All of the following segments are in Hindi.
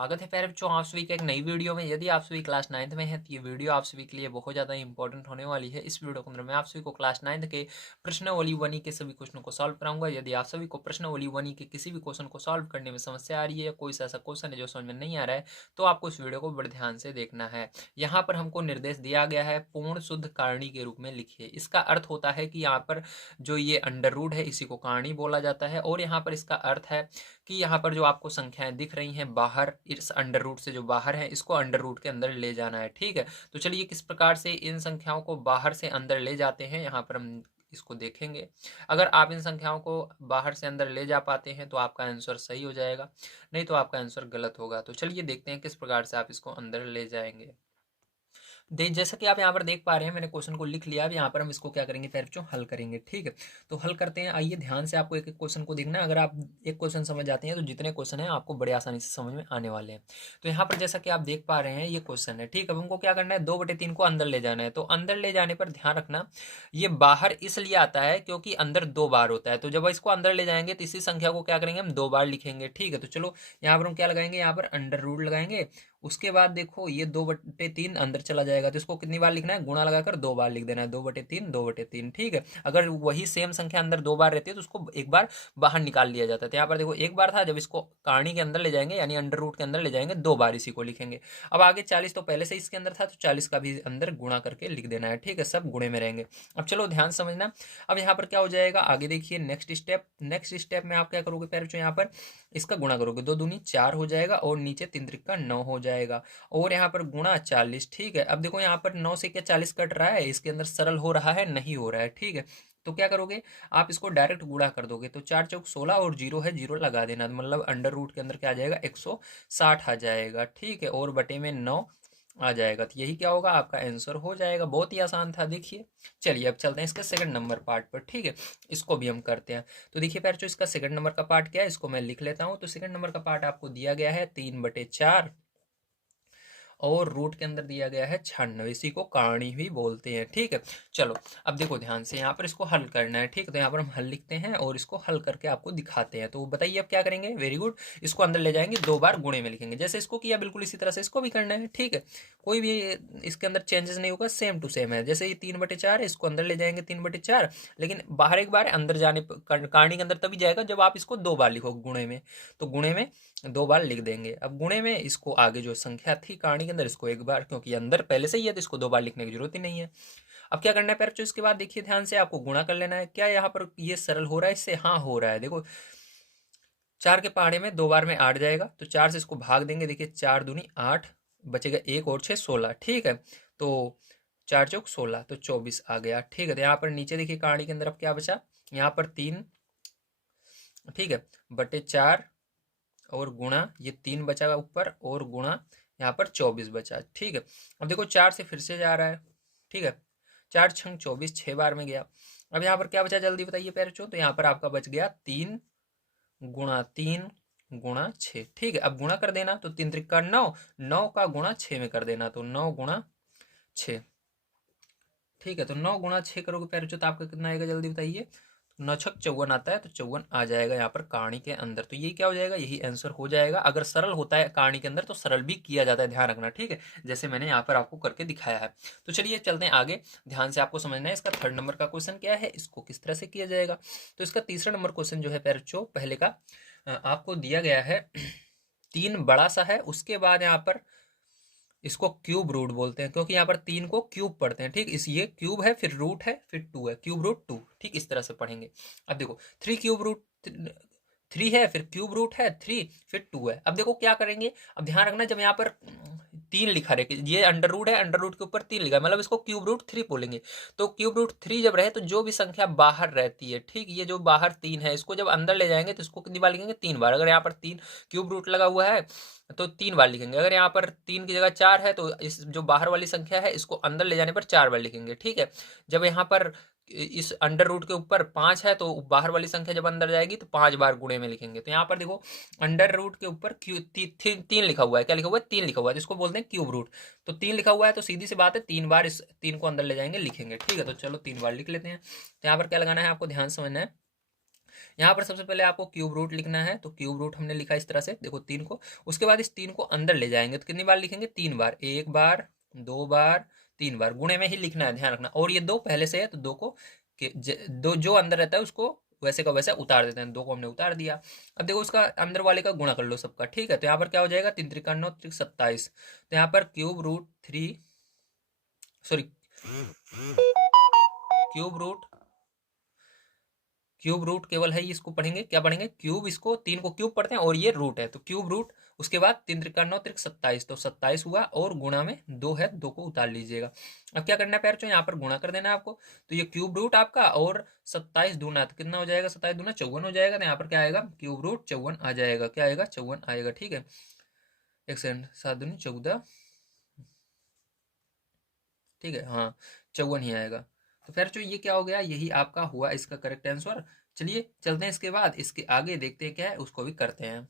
स्वागत है प्यारे बच्चों आप सभी का एक नई वीडियो में। यदि आप सभी क्लास 9th में हैं तो ये वीडियो आप सभी के लिए बहुत ज़्यादा इंपॉर्टेंट होने वाली है। इस वीडियो के अंदर मैं आप सभी को क्लास 9th के प्रश्नावली 1 के सभी क्वेश्चनों को सॉल्व कराऊंगा। यदि आप सभी को प्रश्नावली 1 के किसी भी क्वेश्चन को सॉल्व करने में समस्या आ रही है या कोई सा ऐसा क्वेश्चन है जो समझ में नहीं आ रहा है तो आपको इस वीडियो को बड़े ध्यान से देखना है। यहाँ पर हमको निर्देश दिया गया है पूर्ण शुद्ध कारणी के रूप में लिखिए। इसका अर्थ होता है कि यहाँ पर जो ये अंडर रूट है इसी को कारणी बोला जाता है और यहाँ पर इसका अर्थ है कि यहाँ पर जो आपको संख्याएं दिख रही हैं बाहर, इस अंडर रूट से जो बाहर है इसको अंडर रूट के अंदर ले जाना है। ठीक है, तो चलिए किस प्रकार से इन संख्याओं को बाहर से अंदर ले जाते हैं यहाँ पर हम इसको देखेंगे। अगर आप इन संख्याओं को बाहर से अंदर ले जा पाते हैं तो आपका आंसर सही हो जाएगा, नहीं तो आपका आंसर गलत होगा। तो चलिए देखते हैं किस प्रकार से आप इसको अंदर ले जाएंगे। जैसा कि आप यहाँ पर देख पा रहे हैं मैंने क्वेश्चन को लिख लिया। अब यहाँ पर हम इसको क्या करेंगे प्यारे बच्चों, हल करेंगे। ठीक है, तो हल करते हैं। आइए ध्यान से आपको एक एक क्वेश्चन को देखना है। अगर आप एक क्वेश्चन समझ जाते हैं तो जितने क्वेश्चन हैं आपको बड़े आसानी से समझ में आने वाले हैं। तो यहाँ पर जैसा कि आप देख पा रहे हैं ये क्वेश्चन है। ठीक है, अब हमको क्या करना है, 2/3 को अंदर ले जाना है। तो अंदर ले जाने पर ध्यान रखना ये बाहर इसलिए आता है क्योंकि अंदर 2 बार होता है। तो जब इसको अंदर ले जाएंगे तो इसी संख्या को क्या करेंगे, हम 2 बार लिखेंगे। ठीक है, तो चलो यहाँ पर हम क्या लगाएंगे, यहाँ पर अंडर रूट लगाएंगे। उसके बाद देखो ये 2/3 अंदर चला जाएगा तो इसको कितनी बार लिखना है, गुणा लगाकर 2 बार लिख देना है। 2/3 2/3। ठीक है, अगर वही सेम संख्या अंदर 2 बार रहती है तो उसको एक बार बाहर निकाल लिया जाता है। तो यहाँ पर देखो एक बार था, जब इसको कारणी के अंदर ले जाएंगे यानी अंडर रूट के अंदर ले जाएंगे 2 बार इसी को लिखेंगे। अब आगे 40 तो पहले से इसके अंदर था तो 40 का भी अंदर गुणा करके लिख देना है। ठीक है, सब गुणे में रहेंगे। अब चलो ध्यान समझना। अब यहाँ पर क्या हो जाएगा, आगे देखिए नेक्स्ट स्टेप में आप क्या करोगे प्यारे बच्चों, यहाँ पर इसका गुणा करोगे। 2 दूनी 4 हो जाएगा और नीचे 3 त्रिका 9 हो जाएगा और यहाँ पर गुणा 40। ठीक है, अब देखो यहाँ पर 9 से क्या 40 कट रहा है, इसके अंदर सरल हो रहा है, नहीं हो रहा है। ठीक है, तो क्या करोगे, आप इसको डायरेक्ट गुणा कर दोगे। तो 4 चौक 16 और जीरो है, जीरो लगा देना, मतलब अंडर रूट के अंदर क्या आ जाएगा, 160 आ जाएगा। ठीक है, और बटे में 9 आ जाएगा। तो यही क्या होगा, आपका आंसर हो जाएगा। बहुत ही आसान था। देखिए चलिए अब चलते हैं इसके सेकंड नंबर पार्ट पर। ठीक है, इसको भी हम करते हैं। तो देखिए प्यारे, जो इसका सेकंड नंबर का पार्ट क्या है इसको मैं लिख लेता हूँ। तो सेकंड नंबर का पार्ट आपको दिया गया है 3/4 और रूट के अंदर दिया गया है 96। इसी को कारणी भी बोलते हैं। ठीक है, चलो अब देखो ध्यान से, यहाँ पर इसको हल करना है। ठीक है, तो यहाँ पर हम हल लिखते हैं और इसको हल करके आपको दिखाते हैं। तो बताइए अब क्या करेंगे, वेरी गुड। इसको अंदर ले जाएंगे, 2 बार गुणे में लिखेंगे। जैसे इसको किया बिल्कुल इसी तरह से इसको भी करना है। ठीक है, कोई भी इसके अंदर चेंजेस नहीं होगा, सेम टू सेम है। जैसे ये 3/4 है, इसको अंदर ले जाएंगे 3/4, लेकिन बाहर एक बार अंदर जाने कारणी के अंदर तभी जाएगा जब आप इसको 2 बार लिखोगे गुणे में। तो गुणे में 2 बार लिख देंगे। अब गुणे में इसको आगे जो संख्या थी कारणी के अंदर इसको एक बार, क्योंकि अंदर पहले से ही है तो इसको 2 बार लिखने की जरूरत ही नहीं है। अब क्या करना है पैर, इसके बाद देखिए ध्यान से, आपको गुणा कर लेना है। क्या यहाँ पर ये सरल हो रहा है इससे, हाँ हो रहा है। देखो 4 के पहाड़े में 2 बार में 8 जाएगा, तो 4 से इसको भाग देंगे। देखिए 4 दूनी 8, बचेगा 1 और 6 16। ठीक है, तो 4 चौक 16, तो 24 आ गया। ठीक है, तो यहाँ पर नीचे देखिए कहानी के अंदर अब क्या बचा, यहाँ पर 3, ठीक है, बटे 4 और गुणा ये 3 बचा ऊपर और गुणा यहाँ पर 24 बचा। ठीक है, अब देखो 4 से फिर से जा रहा है। ठीक है, 4 छंग 24, 6 बार में गया। अब यहाँ पर क्या बचा जल्दी बताइए पैर चो, तो यहाँ पर आपका बच गया 3 गुणा 3 गुणा 6। ठीक है, अब गुणा कर देना, तो 3 त्रिका 9, 9 का गुणा 6 में कर देना, तो 9 गुणा 6। ठीक है, तो 9 गुणा 6 करोगे पैर चो तो आपका कितना आएगा जल्दी बताइए। 9 छक 54 आता है, तो 54 आ जाएगा यहाँ पर कहानी के अंदर। तो ये क्या हो जाएगा, यही आंसर हो जाएगा। अगर सरल होता है कहानी के अंदर तो सरल भी किया जाता है, ध्यान रखना। ठीक है, जैसे मैंने यहाँ पर आपको करके दिखाया है। तो चलिए चलते हैं आगे। ध्यान से आपको समझना है इसका थर्ड नंबर का क्वेश्चन क्या है, इसको किस तरह से किया जाएगा। तो इसका तीसरा नंबर क्वेश्चन जो है पैरचो, पहले का आपको दिया गया है 3 बड़ा सा है, उसके बाद यहाँ पर इसको क्यूब रूट बोलते हैं, क्योंकि यहाँ पर 3 को क्यूब पढ़ते हैं। ठीक, इस ये क्यूब है, फिर रूट है, फिर 2 है, क्यूब रूट 2। ठीक, इस तरह से पढ़ेंगे। अब देखो 3 क्यूब रूट 3 है, फिर क्यूब रूट है 3, फिर 2 है। अब देखो क्या करेंगे, अब ध्यान रखना, जब यहाँ पर 3 लिखा रहे, ये अंडर रूट है, अंडर रूट के ऊपर 3 लिखा है, मतलब इसको क्यूब रूट 3 बोलेंगे। तो क्यूब रूट 3 जब रहे तो जो भी संख्या बाहर रहती है, ठीक, ये जो बाहर 3 है, इसको जब अंदर ले जाएंगे तो इसको कितनी बार लिखेंगे, 3 बार। अगर यहाँ पर 3 क्यूब रूट लगा हुआ है तो 3 बार लिखेंगे। अगर यहाँ पर 3 की जगह 4 है तो इस जो बाहर वाली संख्या है इसको अंदर ले जाने पर 4 बार लिखेंगे। ठीक है, जब यहाँ पर इस अंडर रूट के ऊपर 5 है तो बाहर वाली संख्या जब अंदर जाएगी तो 5 बार गुणे में लिखेंगे। तो यहाँ पर देखो अंडर रूट के ऊपर 3 लिखा हुआ है, क्या लिखा हुआ है, 3 लिखा हुआ है, तो इसको बोलते हैं क्यूब रूट। तो 3 लिखा हुआ है तो सीधी सी बात है 3 बार इस 3 को अंदर ले जाएंगे, लिखेंगे। ठीक है, तो चलो 3 बार लिख लेते हैं। तो यहाँ पर क्या लगाना है आपको ध्यान समझना है, यहाँ पर सबसे पहले आपको क्यूब रूट लिखना है, तो क्यूब रूट हमने लिखा इस तरह से, देखो 3 को। उसके बाद इस 3 को अंदर ले जाएंगे तो कितनी बार लिखेंगे, 3 बार, 1 बार, 2 बार, 3 बार, गुणे में ही लिखना है, ध्यान रखना। और ये 2 पहले से है तो 2 को दो जो अंदर रहता है उसको वैसे का वैसा उतार देते हैं, 2 को हमने उतार दिया। अब देखो उसका अंदर वाले का गुणा कर लो सबका, ठीक है। तो यहाँ पर क्या हो जाएगा, 3 त्रिका 9 त्रिक 27। तो यहाँ पर cube root 3, sorry, cube root, cube root केवल है, इसको पढ़ेंगे, क्या पढ़ेंगे, क्यूब, इसको 3 को क्यूब पढ़ते हैं और ये रूट है, तो क्यूब रूट। उसके बाद 3 त्रिका 9 त्रिक 27, तो 27 हुआ और गुणा में 2 है, 2 को उतार लीजिएगा। अब क्या करना है प्यार, यहाँ पर गुणा कर देना है आपको। तो ये क्यूब रूट आपका और 27 दूना तो कितना हो जाएगा, 27 दूना 54 हो जाएगा। तो यहाँ पर क्या आएगा, क्यूब रूट 54 आ जाएगा, क्या आएगा, 54 आएगा, ठीक है। एक सेकंड, 7 दूनी 14, ठीक है, हाँ 54 ही आएगा। तो फिर जो ये क्या हो गया, यही आपका हुआ इसका करेक्ट आंसर। चलिए चलते हैं इसके बाद, इसके आगे देखते हैं क्या है, उसको भी करते हैं।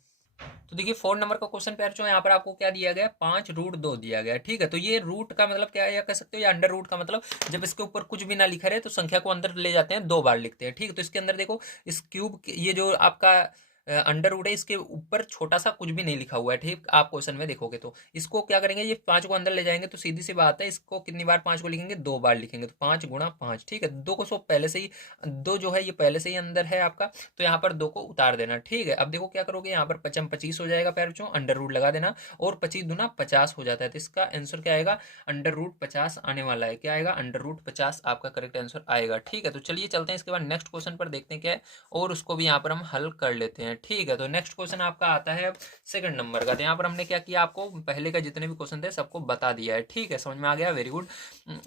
तो देखिए 4 नंबर का क्वेश्चन पैर जो यहाँ पर आपको क्या दिया गया है, 5 रूट 2 दिया गया है, ठीक है। तो ये रूट का मतलब क्या है, या कह सकते हो, या अंडर रूट का मतलब जब इसके ऊपर कुछ भी ना लिखा रहे तो संख्या को अंदर ले जाते हैं, 2 बार लिखते हैं, ठीक है। तो इसके अंदर देखो, इस क्यूब ये जो आपका अंडर रूट है, इसके ऊपर छोटा सा कुछ भी नहीं लिखा हुआ है, ठीक। आप क्वेश्चन में देखोगे तो इसको क्या करेंगे, ये 5 को अंदर ले जाएंगे तो सीधी सी बात है, इसको कितनी बार 5 को लिखेंगे, 2 बार लिखेंगे। तो 5 गुणा 5, ठीक है। 2 को सो पहले से ही, 2 जो है ये पहले से ही अंदर है आपका, तो यहाँ पर 2 को उतार देना, ठीक है। अब देखो क्या करोगे, यहाँ पर 25 25 हो जाएगा पैर बच्चों, अंडर रूट लगा देना, और 25 दूना 50 हो जाता है। तो इसका आंसर क्या आएगा, अंडर रूट 50 आने वाला है, क्या आएगा, अंडर रूट 50 आपका करेक्ट आंसर आएगा, ठीक है। तो चलिए चलते हैं इसके बाद नेक्स्ट क्वेश्चन पर, देखते हैं क्या है, और उसको भी यहाँ पर हम हल कर लेते हैं, ठीक है। तो नेक्स्ट क्वेश्चन आपका आता है सेकंड नंबर का। तो यहाँ पर हमने क्या किया, आपको पहले का जितने भी क्वेश्चन थे सबको बता दिया है, ठीक है, समझ में आ गया, वेरी गुड।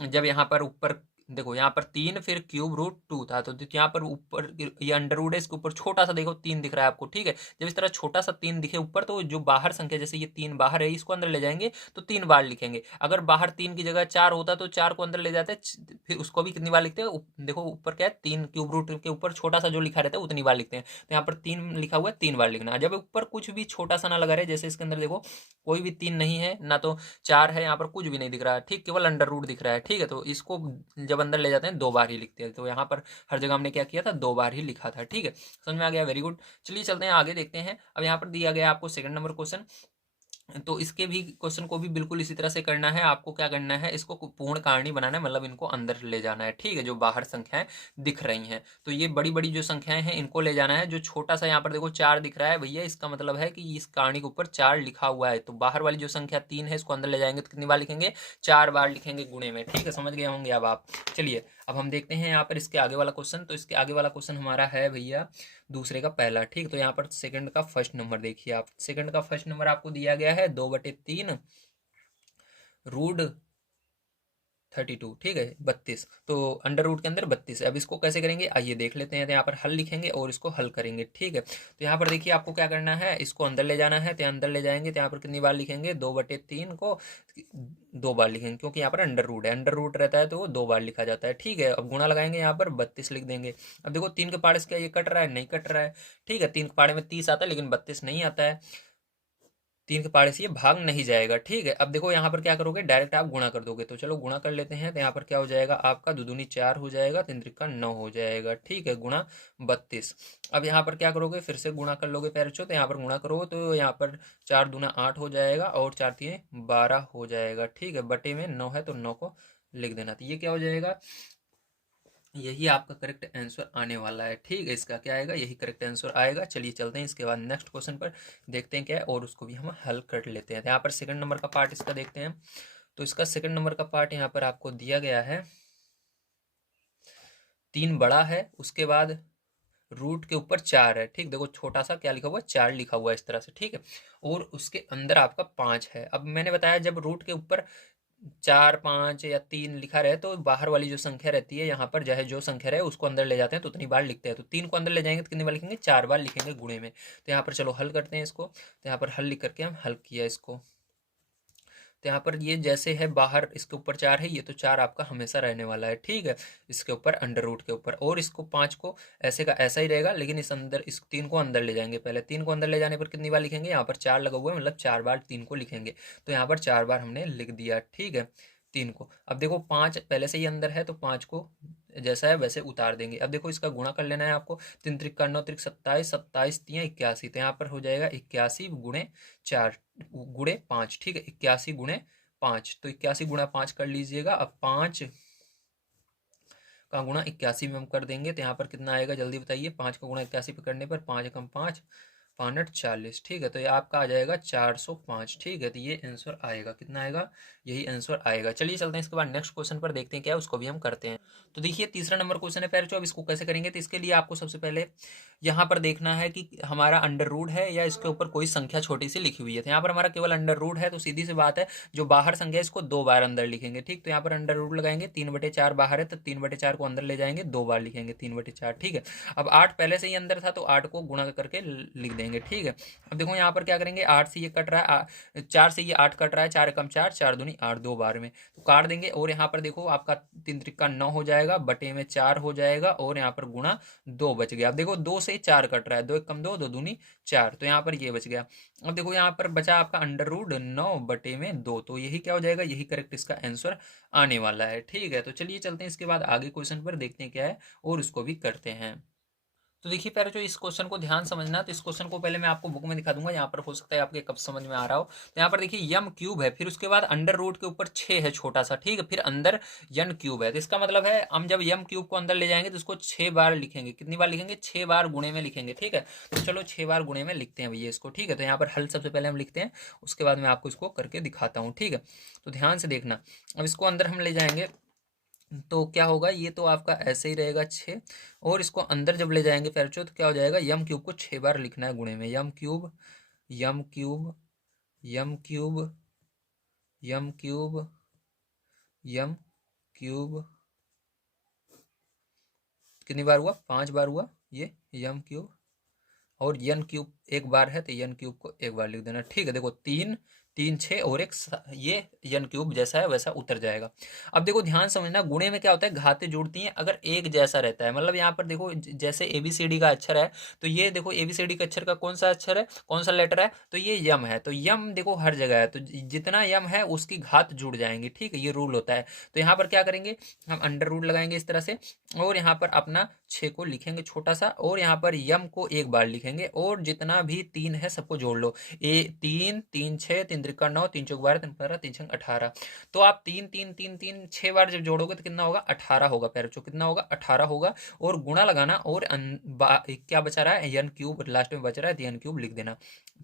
जब यहाँ पर ऊपर देखो, यहाँ पर 3 फिर क्यूब रूट 2 था, तो यहाँ पर ऊपर ये अंडर रूट है, इसके ऊपर छोटा सा देखो 3 दिख रहा है आपको, ठीक है। जब इस तरह छोटा सा 3 दिखे ऊपर, तो जो बाहर संख्या, जैसे ये 3 बाहर है, इसको अंदर ले जाएंगे तो 3 बार लिखेंगे। अगर बाहर 3 की जगह 4 होता तो 4 को अंदर ले जाते, फिर उसको भी कितनी बार लिखते हैं, देखो ऊपर क्या है, 3 क्यूब रूट के ऊपर छोटा सा जो लिखा रहता है उतनी बार लिखते हैं। तो यहाँ पर 3 लिखा हुआ है, 3 बार लिखना। जब ऊपर कुछ भी छोटा सा ना लगा रहे, जैसे इसके अंदर देखो कोई भी 3 नहीं है ना, तो 4 है, यहाँ पर कुछ भी नहीं दिख रहा है, ठीक, केवल अंडर रूट दिख रहा है, ठीक है। तो इसको जब अंदर ले जाते हैं 2 बार ही लिखते हैं, तो यहाँ पर हर जगह हमने क्या किया था, 2 बार ही लिखा था, ठीक है। समझ में आ गया, वेरी गुड। चलिए चलते हैं आगे, देखते हैं। अब यहाँ पर दिया गया आपको सेकंड नंबर क्वेश्चन, तो इसके भी क्वेश्चन को भी बिल्कुल इसी तरह से करना है। आपको क्या करना है, इसको पूर्ण कारणी बनाना है, मतलब इनको अंदर ले जाना है, ठीक है। जो बाहर संख्याएं दिख रही हैं, तो ये बड़ी बड़ी जो संख्याएं हैं इनको ले जाना है। जो छोटा सा यहाँ पर देखो 4 दिख रहा है भैया, इसका मतलब है कि इस कारणी के ऊपर 4 लिखा हुआ है, तो बाहर वाली जो संख्या 3 है इसको अंदर ले जाएंगे तो कितनी बार लिखेंगे, 4 बार लिखेंगे गुणे में, ठीक है, समझ गए होंगे अब आप। चलिए अब हम देखते हैं यहाँ पर इसके आगे वाला क्वेश्चन। तो इसके आगे वाला क्वेश्चन हमारा है भैया दूसरे का पहला, ठीक। तो यहाँ पर सेकंड का फर्स्ट नंबर देखिए आप, सेकंड का फर्स्ट नंबर आपको दिया गया है 2/3 रूट 32, ठीक है, 32। तो अंडर रूट के अंदर 32 है। अब इसको कैसे करेंगे, आइए देख लेते हैं। तो यहाँ पर हल लिखेंगे और इसको हल करेंगे, ठीक है। तो यहाँ पर देखिए आपको क्या करना है, इसको अंदर ले जाना है, तो अंदर ले जाएंगे तो यहाँ पर कितनी बार लिखेंगे, 2/3 को 2 बार लिखेंगे, क्योंकि यहाँ पर अंडर रूट है, अंडर रूट रहता है तो वो 2 बार लिखा जाता है, ठीक है। अब गुणा लगाएंगे, यहाँ पर 32 लिख देंगे। अब देखो 3 के पाड़े से क्या ये कट रहा है, नहीं कट रहा है, ठीक है। 3 के पाड़े में 30 आता है लेकिन 32 नहीं आता है, 3 के पाड़े से ये भाग नहीं जाएगा, ठीक है। अब देखो यहाँ पर क्या करोगे, डायरेक्ट आप गुणा कर दोगे, तो चलो गुणा कर लेते हैं। तो यहाँ पर क्या हो जाएगा आपका, 2 दूनी 4 हो जाएगा, 3 त्रिका 9 हो जाएगा, ठीक है, गुणा 32। अब यहाँ पर क्या करोगे, फिर से गुणा कर लोगे पैरचो, तो यहाँ पर गुणा करोगे तो यहाँ पर 4 दूना 8 हो जाएगा, और 4 तीन 12 हो जाएगा, ठीक है। बटे में 9 है तो 9 को लिख देना, तो ये क्या हो जाएगा, यही आपका करेक्ट आंसर आने वाला है, ठीक है। इसका क्या आएगा, यही करेक्ट आंसर आएगा। चलिए चलते हैं इसके बाद नेक्स्ट क्वेश्चन पर, देखते हैं क्या है, और उसको भी हम हल कर लेते हैं। यहाँ पर सेकंड नंबर का पार्ट इसका देखते हैं। तो इसका सेकंड नंबर का पार्ट यहाँ पर आपको दिया गया है, 3 बड़ा है, उसके बाद रूट के ऊपर 4 है, ठीक। देखो छोटा सा क्या लिखा हुआ है, 4 लिखा हुआ है इस तरह से, ठीक है। और उसके अंदर आपका 5 है। अब मैंने बताया जब रूट के ऊपर 4 5 या 3 लिखा रहे तो बाहर वाली जो संख्या रहती है, यहाँ पर चाहे जो संख्या रहे उसको अंदर ले जाते हैं तो उतनी बार लिखते हैं। तो 3 को अंदर ले जाएंगे तो कितनी बार लिखेंगे, 4 बार लिखेंगे गुणे में। तो यहाँ पर चलो हल करते हैं इसको। तो यहाँ पर हल लिख करके हम हल किया इसको। तो यहाँ पर ये जैसे है, बाहर इसके ऊपर 4 है, ये तो 4 आपका हमेशा रहने वाला है, ठीक है, इसके ऊपर अंडर रूट के ऊपर। और इसको 5 को ऐसे का ऐसा ही रहेगा, लेकिन इस अंदर इस 3 को अंदर ले जाएंगे। पहले 3 को अंदर ले जाने पर कितनी बार लिखेंगे, यहाँ पर 4 लगा हुआ है, मतलब 4 बार 3 को लिखेंगे। तो यहाँ पर 4 बार हमने लिख दिया, ठीक है, 3 को। अब देखो 5 पहले से ही अंदर है, तो 5 को जैसा है वैसे उतार देंगे। अब देखो इसका गुणा कर लेना है आपको, 3 त्रिक का 9 त्रिक 27, 27 तियाँ 81, तो यहाँ पर हो जाएगा 81 गुणे 4 गुणे 5, ठीक है, 81 गुणे 5, तो 81 गुणा 5 कर लीजिएगा। अब 5 का गुणा 81 में हम कर देंगे तो यहाँ पर कितना आएगा जल्दी बताइए। 5 का गुणा 81 पे करने पर 5 एकम 5, 5×8 = 40, ठीक है, तो ये आपका आ जाएगा 405, ठीक है, तो ये आंसर आएगा, कितना आएगा, यही आंसर आएगा। चलिए चलते हैं इसके बाद नेक्स्ट क्वेश्चन पर, देखते हैं क्या है, उसको भी हम करते हैं। तो देखिए तीसरा नंबर क्वेश्चन है पैर, अब इसको कैसे करेंगे, तो इसके लिए आपको सबसे पहले यहाँ पर देखना है कि हमारा अंडर रूट है या इसके ऊपर कोई संख्या छोटी सी लिखी हुई है। तो यहाँ पर हमारा केवल अंडर रूट है, तो सीधी सी बात है जो बाहर संख्या है इसको 2 बार अंदर लिखेंगे, ठीक, तो यहाँ पर अंडर रूट लगाएंगे, 3/4 बाहर है तो 3/4 को अंदर ले जाएंगे, 2 बार लिखेंगे 3/4, ठीक है। अब 8 पहले से ही अंदर था तो 8 को गुणा करके लिख देंगे, ठीक है। अब देखो यहाँ पर क्या करेंगे, 8 से ये कट रहा है, 4 से ये 8 कट रहा है, 4 एकम 4, 4 दूनी 8, 2 बार में तो काट देंगे। और यहाँ पर देखो आपका 3 त्रिक 9 हो जाएगा, बटे में 4 हो जाएगा, और यहाँ पर गुणा 2 बच गया। अब देखो 2 से 4 कट रहा है, 2 एकम 2, 2 दूनी 4, तो यहाँ पर ये बच गया। अब देखो यहाँ पर बचा आपका अंडर रूट 9/2, तो यही क्या हो जाएगा, यही करेक्ट इसका आंसर आने वाला है, ठीक है। तो चलिए चलते हैं इसके बाद आगे क्वेश्चन पर, देखते हैं क्या है और उसको भी करते हैं। तो देखिए पहले जो इस क्वेश्चन को ध्यान समझना, तो इस क्वेश्चन को पहले मैं आपको बुक में दिखा दूंगा, यहाँ पर हो सकता है आपके कब समझ में आ रहा हो। तो यहाँ पर देखिए यम क्यूब है, फिर उसके बाद अंडर रूट के ऊपर 6 है छोटा सा, ठीक है, फिर अंदर यन क्यूब है, तो इसका मतलब है हम जब यम क्यूब को अंदर ले जाएंगे तो इसको 6 बार लिखेंगे, कितनी बार लिखेंगे, 6 बार गुणे में लिखेंगे, ठीक है। तो चलो 6 बार गुणे में लिखते हैं भैया इसको, ठीक है। तो यहाँ पर हल सबसे पहले हम लिखते हैं, उसके बाद मैं आपको इसको करके दिखाता हूँ, ठीक है। तो ध्यान से देखना, अब इसको अंदर हम ले जाएंगे तो क्या होगा, ये तो आपका ऐसे ही रहेगा 6, और इसको अंदर जब ले जाएंगे पैरचो तो क्या हो जाएगा, यम क्यूब को 6 बार लिखना है गुणे में, यम क्यूब यम क्यूब यम क्यूब यम क्यूब यम क्यूब, कितनी बार हुआ, 5 बार हुआ ये यम क्यूब, और यन क्यूब एक बार है तो यन क्यूब को एक बार लिख देना, ठीक है। देखो 3 3 6 और एक ये यन क्यूब जैसा है वैसा उतर जाएगा। अब देखो ध्यान समझना, गुणे में क्या होता है, घातें जुड़ती हैं अगर एक जैसा रहता है, मतलब यहाँ पर देखो जैसे ABCD का अक्षर है, तो ये देखो ABCD के अक्षर का कौन सा अक्षर है, कौन सा लेटर है, तो ये यम है, तो यम देखो हर जगह है, तो जितना यम है उसकी घात जुड़ जाएंगी, ठीक है, ये रूल होता है। तो यहाँ पर क्या करेंगे, हम अंडर रूट लगाएंगे इस तरह से, और यहाँ पर अपना 6 को लिखेंगे छोटा सा, और यहाँ पर यम को एक बार लिखेंगे, और जितना भी 3 है सबको जोड़ लो, 3 3 6, 3 त्रिक 9, 3 चौक 12, 3 15, 3 छंग 18, तो आप 3 3 3 3 6 बार जब जोड़ोगे तो कितना होगा, 18 होगा पैरचो, कितना होगा, 18 होगा, और गुणा लगाना, और क्या बचा रहा है, यन क्यूब लास्ट में बच रहा है, तो यन क्यूब लिख देना,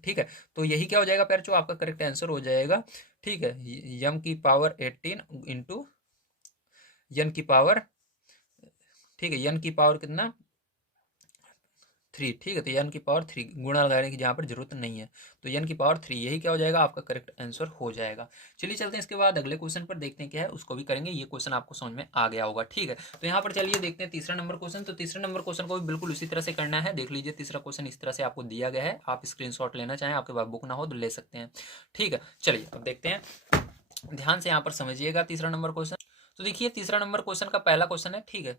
ठीक है। तो यही क्या हो जाएगा पैरचो, आपका करेक्ट आंसर हो जाएगा, ठीक है। यम की पावर 18 इंटू यन की पावर, ठीक है, यन की पावर कितना, 3, ठीक है, तो यन की पावर 3, गुणा लगाने की जहाँ पर जरूरत नहीं है, तो यन की पावर 3, यही क्या हो जाएगा, आपका करेक्ट आंसर हो जाएगा। चलिए चलते हैं इसके बाद अगले क्वेश्चन पर, देखते हैं क्या है, उसको भी करेंगे। ये क्वेश्चन आपको समझ में आ गया होगा, ठीक है। तो यहाँ पर चलिए देखते हैं तीसरा नंबर क्वेश्चन। तो तीसरा नंबर क्वेश्चन को भी बिल्कुल उसी तरह से करना है, देख लीजिए तीसरा क्वेश्चन इस तरह से आपको दिया गया है, आप स्क्रीनशॉट लेना चाहें, आपके पास बुक ना हो तो ले सकते हैं, ठीक है। चलिए अब देखते हैं, ध्यान से यहाँ पर समझिएगा तीसरा नंबर क्वेश्चन। तो देखिए तीसरा नंबर क्वेश्चन का पहला क्वेश्चन है, ठीक है।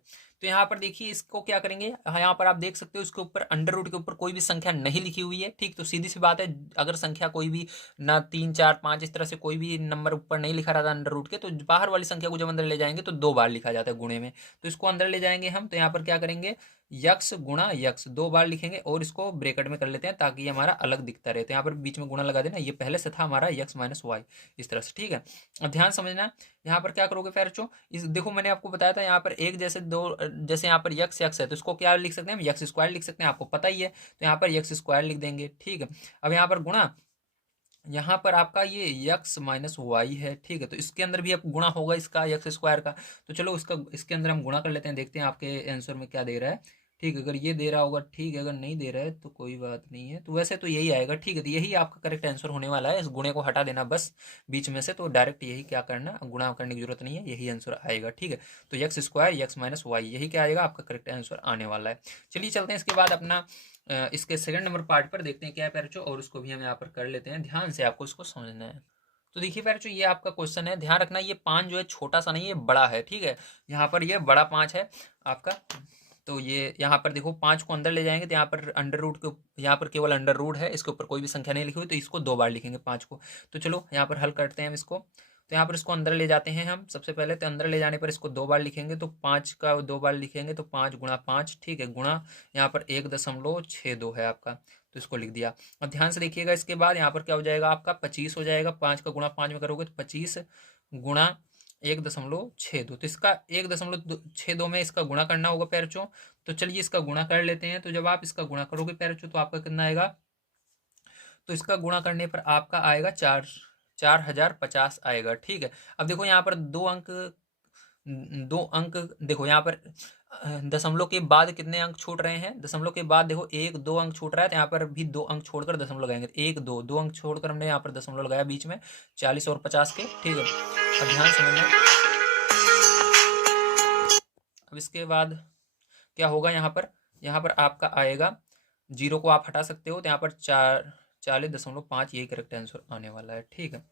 तो यहाँ पर देखिए इसको क्या करेंगे, यहाँ पर आप देख सकते हो इसके ऊपर अंडर रूट के ऊपर कोई भी संख्या नहीं लिखी हुई है, ठीक, तो सीधी सी बात है, अगर संख्या कोई भी ना 3 4 5 इस तरह से कोई भी नंबर ऊपर नहीं लिखा रहता अंडर रूट के, तो बाहर वाली संख्या को जब अंदर ले जाएंगे तो 2 बार लिखा जाता है गुणे में, तो इसको अंदर ले जाएंगे हम, तो यहाँ पर क्या करेंगे, यक्स गुणा यक्स 2 बार लिखेंगे, और इसको ब्रेकेट में कर लेते हैं ताकि ये हमारा अलग दिखता रहे, तो यहाँ पर बीच में गुणा लगा देना, ये पहले से था हमारा यक्स माइनस वाई, इस तरह से, ठीक है। अब ध्यान समझना, यहाँ पर क्या करोगे फेरचो, इस देखो मैंने आपको बताया था यहाँ पर एक जैसे दो, जैसे यहाँ पर यक्स यक्स है तो इसको क्या लिख सकते हैं हम, यक्स स्क्वायर लिख सकते हैं, आपको पता ही है, तो यहाँ पर यक्स स्क्वायर लिख देंगे, ठीक है। अब यहाँ पर गुणा, यहाँ पर आपका ये यक्स माइनस वाई है, ठीक है, तो इसके अंदर भी अब गुणा होगा इसका यक्स स्क्वायर का, तो चलो इसका इसके अंदर हम गुणा कर लेते हैं, देखते हैं आपके आंसर में क्या दे रहा है, ठीक है। अगर ये दे रहा होगा ठीक है, अगर नहीं दे रहा है तो कोई बात नहीं है, तो वैसे तो यही आएगा, ठीक है, तो यही आपका करेक्ट आंसर होने वाला है, इस गुणे को हटा देना बस बीच में से, तो डायरेक्ट यही क्या करना, गुणा करने की जरूरत नहीं है, यही आंसर आएगा, ठीक है। तो x square x minus y, यही क्या आएगा, आपका करेक्ट आंसर आने वाला है। चलिए चलते हैं इसके बाद अपना इसके सेकंड नंबर पार्ट पर, देखते हैं क्या है पैरचो, और उसको भी हम यहाँ पर कर लेते हैं, ध्यान से आपको इसको समझना है। तो देखिए पैरचो ये आपका क्वेश्चन है, ध्यान रखना ये 5 जो है छोटा सा नहीं, ये बड़ा है, ठीक है, यहाँ पर ये बड़ा 5 है आपका, तो ये यहाँ पर देखो 5 को अंदर ले जाएंगे तो यहाँ पर अंडर रूट के यहाँ पर केवल अंडर रूट है, इसके ऊपर कोई भी संख्या नहीं लिखी हुई, तो इसको 2 बार लिखेंगे 5 को, तो चलो यहाँ पर हल करते हैं हम इसको। तो यहाँ पर इसको अंदर ले जाते हैं हम सबसे पहले। तो अंदर ले जाने पर इसको 2 बार लिखेंगे, तो 5 का 2 बार लिखेंगे तो 5 गुणा 5, ठीक है, गुणा यहाँ पर 1.62 है आपका, तो इसको लिख दिया। अब ध्यान से देखिएगा, इसके बाद यहाँ पर क्या हो जाएगा आपका 25 हो जाएगा। 5 का गुणा 5 में करोगे तो 25 गुणा 1.62, तो इसका 1.62 में इसका गुणा करना होगा पैरचों। तो चलिए इसका गुणा कर लेते हैं। तो जब आप इसका गुणा करोगे पैरचों तो आपका कितना आएगा, तो इसका गुणा करने पर आपका आएगा 4050 आएगा, ठीक है। अब देखो यहाँ पर दो अंक देखो यहाँ पर दशमलव के बाद कितने अंक छूट रहे हैं, दशमलव के बाद देखो 1 2 अंक छूट रहा है, तो यहाँ पर भी 2 अंक छोड़कर दशमलव लगाएंगे। 1 2 अंक छोड़कर हमने यहाँ पर दशमलव लगाया बीच में 40 और 50 के, ठीक है। अब ध्यान समझना, अब इसके बाद क्या होगा, यहाँ पर आपका आएगा, जीरो को आप हटा सकते हो, तो यहाँ पर 40.5 यही करेक्ट आंसर आने वाला है, ठीक है।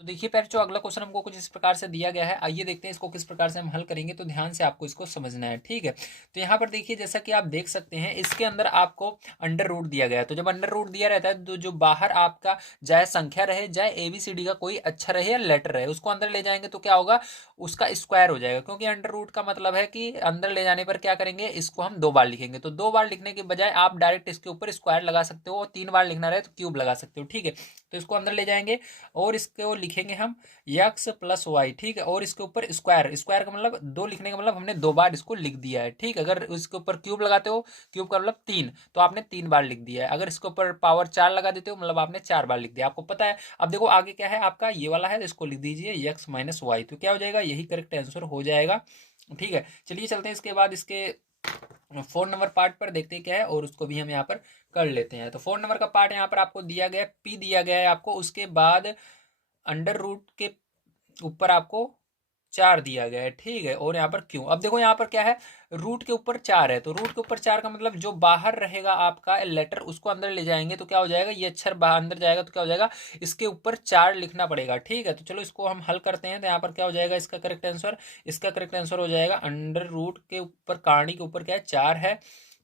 तो देखिए पैर जो अगला क्वेश्चन हमको कुछ इस प्रकार से दिया गया है, आइए देखते हैं इसको किस प्रकार से हम हल करेंगे। तो ध्यान से आपको इसको समझना है, ठीक है। तो यहाँ पर देखिए जैसा कि आप देख सकते हैं इसके अंदर आपको अंडर रूट दिया गया है। तो जब अंडर रूट दिया रहता है तो जो बाहर आपका चाहे संख्या रहे, चाहे ABCD का कोई अक्षर रहे या लेटर रहे, उसको अंदर ले जाएंगे तो क्या होगा, उसका स्क्वायर हो जाएगा। क्योंकि अंडर रूट का मतलब है कि अंदर ले जाने पर क्या करेंगे, इसको हम 2 बार लिखेंगे। तो 2 बार लिखने के बजाय आप डायरेक्ट इसके ऊपर स्क्वायर लगा सकते हो, और 3 बार लिखना रहे तो क्यूब लगा सकते हो, ठीक है। तो इसको अंदर ले जाएंगे और इसको लिखेंगे हम x+y, ठीक है। और इसके ऊपर स्क्वायर, स्क्वायर का मतलब 2 लिखने का मतलब हमने 2 बार इसको लिख दिया है, ठीक है। अगर इसके ऊपर क्यूब लगाते हो, क्यूब का मतलब 3, तो आपने 3 बार लिख दिया है। अगर इसके ऊपर पावर 4 लगा देते हो मतलब आपने 4 बार लिख दिया, आपको पता है। अब देखो आगे क्या है आपका, ये वाला है, इसको लिख दीजिए x-y, तो क्या हो जाएगा, यही करेक्ट आंसर हो जाएगा, ठीक है। चलिए चलते हैं इसके बाद इसके 4 नंबर पार्ट पर, देखते हैं क्या है, और उसको भी हम यहाँ पर कर लेते हैं। तो 4 नंबर का पार्ट यहाँ पर आपको दिया गया है, p दिया गया है आपको, उसके बाद अंडर रूट के ऊपर आपको 4 दिया गया है, ठीक है। और यहाँ पर क्यों, अब देखो यहाँ पर क्या है, रूट के ऊपर 4 है, तो रूट के ऊपर 4 का मतलब जो बाहर रहेगा आपका लेटर उसको अंदर ले जाएंगे तो क्या हो जाएगा, ये अक्षर बाहर अंदर जाएगा तो क्या हो जाएगा, इसके ऊपर 4 लिखना पड़ेगा, ठीक है। तो चलो इसको हम हल करते हैं। तो यहाँ पर क्या हो जाएगा इसका करेक्ट आंसर, इसका करेक्ट आंसर हो जाएगा अंडर रूट के ऊपर कारणी के ऊपर क्या है 4 है,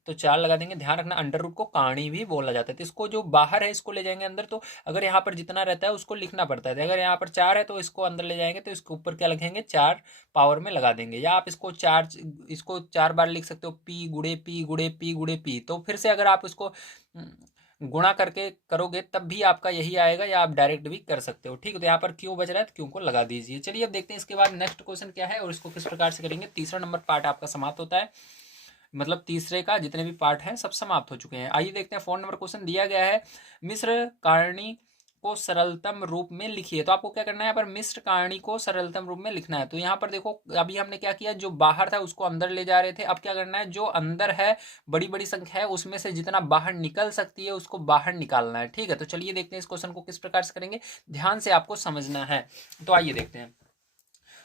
तो 4 लगा देंगे। ध्यान रखना अंडर रूट को कारणी भी बोला जाता है। तो इसको जो बाहर है इसको ले जाएंगे अंदर, तो अगर यहाँ पर जितना रहता है उसको लिखना पड़ता है। अगर यहाँ पर 4 है तो इसको अंदर ले जाएंगे तो इसके ऊपर क्या लिखेंगे, 4 पावर में लगा देंगे। या आप इसको 4 बार लिख सकते हो, पी गुड़े पी गुड़े पी गुड़े पी। तो फिर से अगर आप इसको गुणा करके करोगे तब भी आपका यही आएगा, या आप डायरेक्ट भी कर सकते हो, ठीक है। तो यहाँ पर क्यों बच रहा है तो क्यों को लगा दीजिए। चलिए अब देखते हैं इसके बाद नेक्स्ट क्वेश्चन क्या है और इसको किस प्रकार से करेंगे। तीसरा नंबर पार्ट आपका समाप्त होता है, मतलब तीसरे का जितने भी पार्ट हैं सब समाप्त हो चुके हैं। आइए देखते हैं 4 नंबर क्वेश्चन दिया गया है, मिश्र कारणी को सरलतम रूप में लिखिए। तो आपको क्या करना है, यहाँ पर मिश्र कारणी को सरलतम रूप में लिखना है। तो यहाँ पर देखो अभी हमने क्या किया, जो बाहर था उसको अंदर ले जा रहे थे, अब क्या करना है, जो अंदर है बड़ी बड़ी संख्या है उसमें से जितना बाहर निकल सकती है उसको बाहर निकालना है, ठीक है। तो चलिए देखते हैं इस क्वेश्चन को किस प्रकार से करेंगे, ध्यान से आपको समझना है। तो आइए देखते हैं।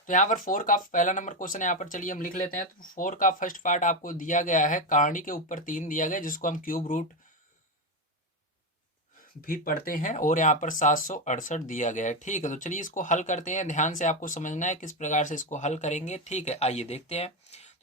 तो यहाँ पर 4 का पहला नंबर क्वेश्चन यहाँ पर चलिए हम लिख लेते हैं। तो 4 का फर्स्ट पार्ट आपको दिया गया है, कारणी के ऊपर 3 दिया गया जिसको हम क्यूब रूट भी पढ़ते हैं, और यहाँ पर 768 दिया गया है, ठीक है। तो चलिए इसको हल करते हैं, ध्यान से आपको समझना है किस प्रकार से इसको हल करेंगे, ठीक है। आइए देखते हैं।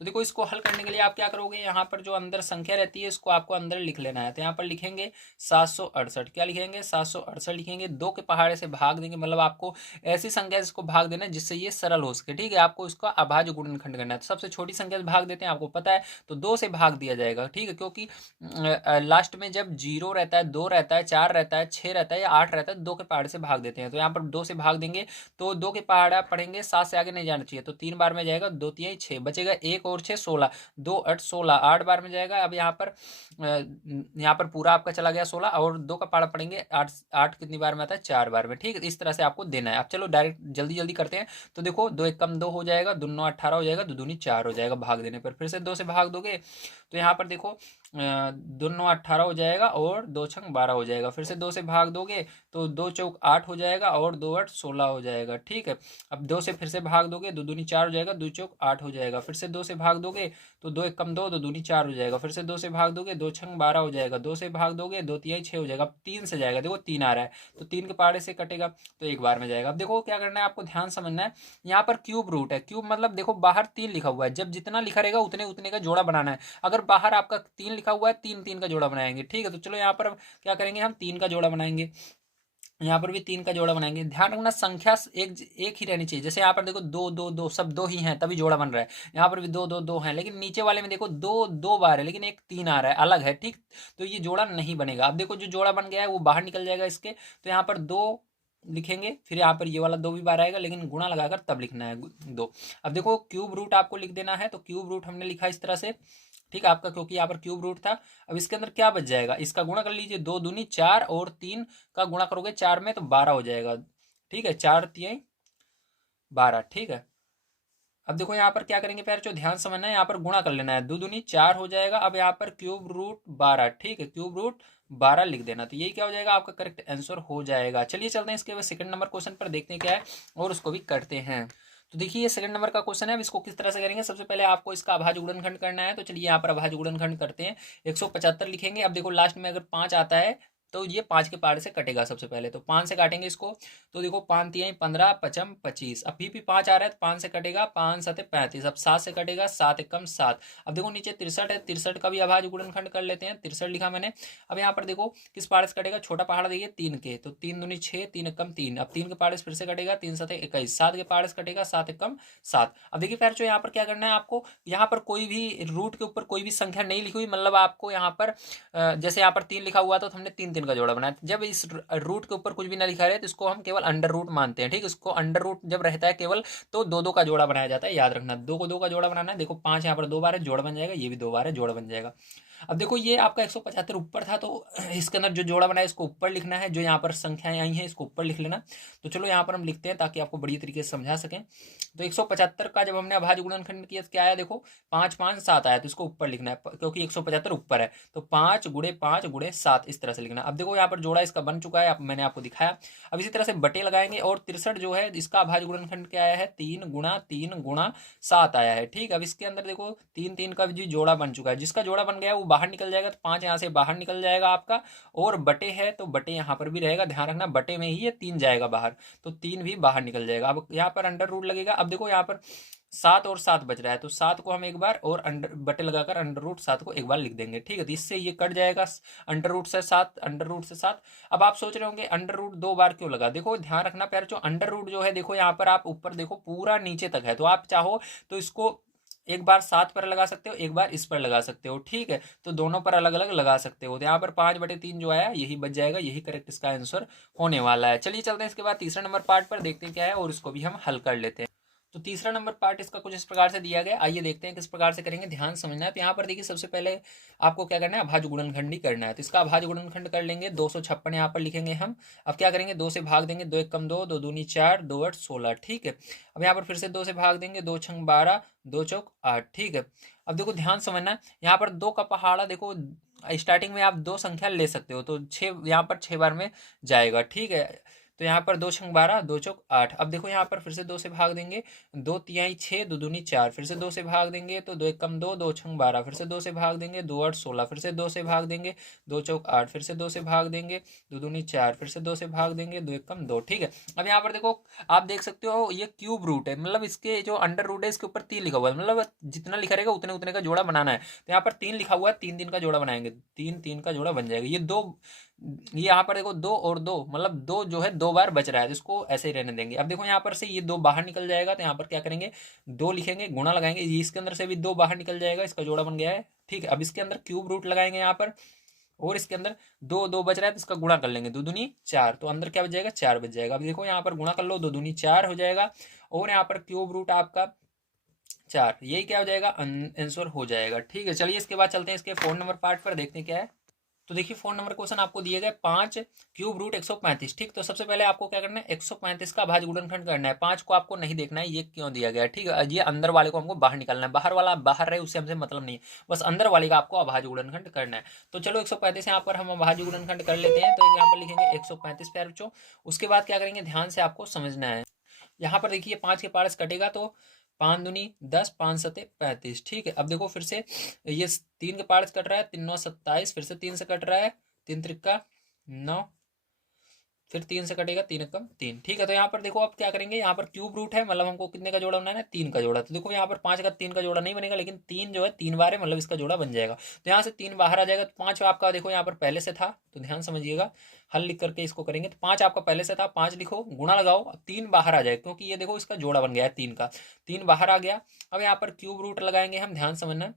तो देखो इसको हल करने के लिए आप क्या करोगे, यहाँ पर जो अंदर संख्या रहती है इसको आपको अंदर लिख लेना है। तो यहाँ पर लिखेंगे 768, क्या लिखेंगे 768 लिखेंगे, 2 के पहाड़े से भाग देंगे, मतलब आपको ऐसी संख्या जिसको भाग देना है जिससे ये सरल हो सके, ठीक है। आपको इसका अभाज्य गुणनखंड करना है, तो सबसे छोटी संख्या से भाग देते हैं, आपको पता है, तो 2 से भाग दिया जाएगा, ठीक है। क्योंकि लास्ट में जब 0 रहता है, 2 रहता है, 4 रहता है, 6 रहता है या 8 रहता है, 2 के पहाड़े से भाग देते हैं। तो यहाँ पर 2 से भाग देंगे तो 2 के पहाड़ा पढ़ेंगे, 7 से आगे नहीं जाना चाहिए, तो 3 बार में जाएगा, 2 3 6 बचेगा, 1 और 6 16, 2 8 16, 8 बार में जाएगा। अब यहाँ पर पूरा आपका चला गया 16, और 2 का पहाड़ा पढ़ेंगे 8, 8 कितनी बार में आता है 4 बार में, ठीक है। इस तरह से आपको देना है। अब चलो डायरेक्ट जल्दी जल्दी करते हैं। तो देखो 2 1 कम 2 हो जाएगा, 2 9 18 हो जाएगा, 2 दूनी 4 हो जाएगा भाग देने पर। फिर से 2 से भाग दोगे तो यहाँ पर देखो 2 9 18 हो जाएगा, और 2 6 12 हो जाएगा। फिर से 2 से भाग दोगे तो 2 चौक 8 हो जाएगा, और 2 8 16 हो जाएगा, ठीक है। अब 2 से फिर से भाग दोगे, 2 दूनी 4 हो जाएगा, 2 चौक 8 हो जाएगा। फिर से 2 से भाग दोगे तो 2 1 कम 2, 2 दूनी 4 हो जाएगा। फिर से 2 से भाग दोगे, 2 6 12 हो जाएगा। 2 से भाग दोगे, 2 3 6 हो जाएगा। अब 3 से जाएगा, देखो 3 आ रहा है, तो 3 के पहाड़े से कटेगा तो 1 बार में जाएगा। अब देखो क्या करना है, आपको ध्यान समझना है। यहाँ पर क्यूब रूट है, क्यूब मतलब देखो बाहर 3 लिखा हुआ है, जब जितना लिखा रहेगा उतने उतने का जोड़ा बनाना है। अगर बाहर आपका 3 लिखा हुआ है, 3 3 का जोड़ा बनाएंगे, ठीक है। तो चलो यहाँ पर क्या करेंगे, हम 3 का जोड़ा बनाएंगे। यहाँ पर भी 3 का जोड़ा बनाएंगे। ध्यान रखना संख्या एक ही रहनी चाहिए। जैसे यहाँ पर देखो 2 2 2 सब 2 ही हैं तभी जोड़ा बन रहा है। यहाँ पर भी 2 2 2 है, लेकिन नीचे वाले में देखो 2 2 बार है लेकिन एक 3 आ रहा है, अलग है, ठीक। तो ये जोड़ा नहीं बनेगा। अब देखो जो जोड़ा बन गया है वो बाहर निकल जाएगा इसके। तो यहाँ पर 2 लिखेंगे, फिर यहाँ पर ये वाला 2 भी बार आएगा लेकिन गुणा लगाकर तब लिखना है 2। अब देखो क्यूब रूट आपको लिख देना है, तो क्यूब रूट हमने लिखा इस तरह से, ठीक है आपका, क्योंकि यहाँ पर क्यूब रूट था। अब इसके अंदर क्या बच जाएगा, इसका गुणा कर लीजिए, 2 दूनी 4 और 3 का गुणा करोगे 4 में तो 12 हो जाएगा, ठीक है, 4 3 12, ठीक है। अब देखो यहाँ पर क्या करेंगे प्यारे, जो ध्यान समझना है, यहाँ पर गुणा कर लेना है, 2 दूनी 4 हो जाएगा। अब यहाँ पर क्यूब रूट 12, ठीक है, क्यूब रूट 12 लिख देना, तो यही क्या हो जाएगा, आपका करेक्ट आंसर हो जाएगा। चलिए चलते हैं इसके बाद सेकंड नंबर क्वेश्चन पर, देखते हैं क्या है और उसको भी करते हैं। तो देखिए ये सेकंड नंबर का क्वेश्चन है। अब इसको किस तरह से करेंगे, सबसे पहले आपको इसका अभाज्य गुणनखंड करना है। तो चलिए यहाँ पर अभाज्य गुणनखंड करते हैं। 175 लिखेंगे। अब देखो लास्ट में अगर 5 आता है तो ये 5 के पार से कटेगा। सबसे पहले तो 5 से काटेंगे इसको, तो देखो 5 तिहाई 15 पचम 25। अब भी 5 आ रहा है तो 5 से कटेगा, 5 7 35। अब 7 से कटेगा, 7 एकम 7। अब देखो नीचे 63 है, 63 का भी अभाज्य गुणनखंड कर लेते हैं। 63 लिखा मैंने। अब यहाँ पर देखो किस पहाड़ से कटेगा, छोटा पहाड़ देखिए 3 के, तो 3 दूनी 6, 3 एकम 3। अब 3 के पहाड़ से फिर से कटेगा, 3 7 21। 7 के पहाड़ से कटेगा, 7 एकम 7। अब देखिए फिर जो यहाँ पर क्या करना है आपको, यहाँ पर कोई भी रूट के ऊपर कोई भी संख्या नहीं लिखी हुई, मतलब आपको यहाँ पर जैसे यहाँ पर 3 लिखा हुआ था तो हमने 3 3 का जोड़ा बनाया। जब इस रूट के ऊपर कुछ भी ना लिखा रहे तो इसको हम केवल अंडर रूट मानते हैं, ठीक। इसको अंडर रूट जब रहता है केवल, तो 2 2 का जोड़ा बनाया जाता है, याद रखना। 2 को 2 का जोड़ा बनाना है। देखो 5 यहाँ पर 2 बार है, जोड़ा बन जाएगा, ये भी 2 बार है, जोड़ा बन जाएगा। अब देखो ये आपका 175 ऊपर था, तो इसके अंदर जो जोड़ा बनाया इसको ऊपर लिखना है, जो यहाँ पर संख्याएं आई हैं इसको ऊपर लिख लेना। तो चलो यहाँ पर हम लिखते हैं ताकि आपको बढ़िया तरीके से समझा सकें। तो 175 का जब हमने अभाज्य गुणनखंड किया क्या आया, देखो 5 5 7 आया, तो इसको ऊपर लिखना है क्योंकि 175 ऊपर है, तो 5 गुणे 5 गुणे 7 इस तरह से लिखना। अब देखो यहाँ पर जोड़ा इसका बन चुका है, मैंने आपको दिखाया। अब इसी तरह से बटे लगाएंगे, और 63 जो है इसका अभाज्य गुणनखंड क्या आया है, 3 गुणा 3 गुणा 7 आया है, ठीक। अब इसके अंदर देखो 3 3 का भी जोड़ा बन चुका है, जिसका जोड़ा बन गया वो बाहर निकल जाएगा, तो 5 यहाँ से बाहर निकल जाएगा आपका। और बटे है तो बटे यहाँ पर भी रहेगा, ध्यान रखना बटे में ही ये 3 जाएगा बाहर, तो 3 भी बाहर निकल जाएगा। अब यहाँ पर अंडर रूट लगेगा। अब देखो यहाँ पर 7 और 7 बच रहा है, तो 7 को हम एक बार और अंडर बटे लगाकर अंडर रूट 7 को एक बार लिख देंगे, ठीक है। तो इससे ये कट जाएगा, अंडर रूट से 7, अंडर रूट से 7। अब आप सोच रहे होंगे अंडर रूट 2 बार क्यों लगा, देखो ध्यान रखना प्यारे, जो अंडर रूट जो है देखो यहाँ पर आप ऊपर देखो पूरा नीचे तक है, तो आप चाहो तो इसको एक बार 7 पर लगा सकते हो, एक बार इस पर लगा सकते हो, ठीक है। तो दोनों पर अलग अलग लगा सकते हो। तो यहाँ पर 5/3 जो आया यही बच जाएगा, यही करेक्ट इसका आंसर होने वाला है। चलिए चलते हैं इसके बाद तीसरा नंबर पार्ट पर, देखते हैं क्या है और इसको भी हम हल कर लेते हैं। तो तीसरा नंबर पार्ट इसका कुछ इस प्रकार से दिया गया, आइए देखते हैं किस प्रकार से करेंगे, ध्यान समझना है। तो यहाँ पर देखिए सबसे पहले आपको क्या करना है, अभाज्य गुणनखंड ही करना है। तो इसका अभाज्य गुणनखंड कर लेंगे, 256 यहाँ पर लिखेंगे हम। अब क्या करेंगे, 2 से भाग देंगे, 2 एकम 2, 2 दूनी 4, 2 8 16, ठीक है। अब यहाँ पर फिर से 2 से भाग देंगे, 2 छंग 12, 2 चौक 8, ठीक है। अब देखो ध्यान समझना, यहाँ पर 2 का पहाड़ा देखो, स्टार्टिंग में आप 2 संख्या ले सकते हो, तो 6 यहाँ पर 6 बार में जाएगा, ठीक है। तो यहाँ पर 2 छंग 12, 2 चौक 8। अब देखो यहाँ पर फिर से 2 से भाग देंगे, 2 तिहाई 6, 2 दूनी 4, फिर से 2 से भाग देंगे तो 2 एकम 2, 2 छंग 12, फिर से 2 से भाग देंगे, 2 8 16, फिर से 2 से भाग देंगे, 2 चौक 8, फिर से 2 से भाग देंगे, 2 दूनी 4, फिर से 2 से भाग देंगे, 2 एकम 2, ठीक है। अब यहाँ पर देखो आप देख सकते हो ये क्यूब रूट है, मतलब इसके जो अंडर रूट है इसके ऊपर 3 लिखा हुआ है, मतलब जितना लिखा रहेगा उतने उतने का जोड़ा बनाना है। तो यहाँ पर 3 लिखा हुआ है, 3 3 का जोड़ा बनाएंगे, 3 3 का जोड़ा बन जाएगा। ये यहाँ पर देखो 2 और 2, मतलब 2 जो है 2 बार बच रहा है, तो इसको ऐसे ही रहने देंगे। अब देखो यहाँ पर से ये 2 बाहर निकल जाएगा, तो यहाँ पर क्या करेंगे, 2 लिखेंगे, गुणा लगाएंगे, इसके अंदर से भी 2 बाहर निकल जाएगा, इसका जोड़ा बन गया है, ठीक है। अब इसके अंदर क्यूब रूट लगाएंगे यहाँ पर, और इसके अंदर 2 2 बच रहा है तो इसका गुणा कर लेंगे, 2 दूनी 4, तो अंदर क्या बच जाएगा, 4 बच जाएगा। अब देखो यहाँ पर गुणा कर लो, 2 दूनी 4 हो जाएगा, और यहाँ पर क्यूब रूट आपका 4, यही क्या हो जाएगा, आंसर हो जाएगा, ठीक है। चलिए इसके बाद चलते हैं इसके 4 नंबर पार्ट पर, देखते हैं क्या है। तो देखिए 4 नंबर क्वेश्चन आपको दिए गए 5 क्यूब रूट 135, ठीक। तो सबसे पहले आपको क्या करना है, 135 का अभाज्य गुणनखंड करना है। 5 को आपको नहीं देखना है ये क्यों दिया गया है, ठीक है। ये अंदर वाले को हमको बाहर निकालना है, बाहर वाला बाहर रहे उससे हमसे मतलब नहीं है, बस अंदर वाले का आपको अभाज्य गुणनखंड करना है। तो चलो 135 यहाँ पर हम अभाज्य गुणनखंड कर लेते हैं। तो यहाँ पर लिखेंगे 135 प्यारे बच्चों। उसके बाद क्या करेंगे, ध्यान से आपको समझना है। यहाँ पर देखिए 5 के पारस कटेगा, तो 5 दूनी 10, 5 सते 35, ठीक है। अब देखो फिर से ये 3 के पारस कट रहा है, 3 9 27, फिर से 3 से कट रहा है, 3 त्रिका 9, फिर 3 से कटेगा 3 कम 3, ठीक है। तो यहाँ पर देखो अब क्या करेंगे, यहाँ पर क्यूब रूट है, मतलब हमको कितने का जोड़ा बनाना है, 3 का जोड़ा। तो देखो यहाँ पर 5 का 3 का जोड़ा नहीं बनेगा, लेकिन 3 जो है 3 बार है, मतलब इसका जोड़ा बन जाएगा। तो यहाँ से 3 बाहर आ जाएगा, तो 5 आपका देखो यहाँ पर पहले से था, तो ध्यान समझिएगा, हल लिख करके इसको करेंगे। तो 5 आपका पहले से था, 5 लिखो, गुणा लगाओ, अब 3 बाहर आ जाएगा, क्योंकि ये देखो इसका जोड़ा बन गया है 3 का, 3 बाहर आ गया। अब यहाँ पर क्यूब रूट लगाएंगे हम, ध्यान समझना,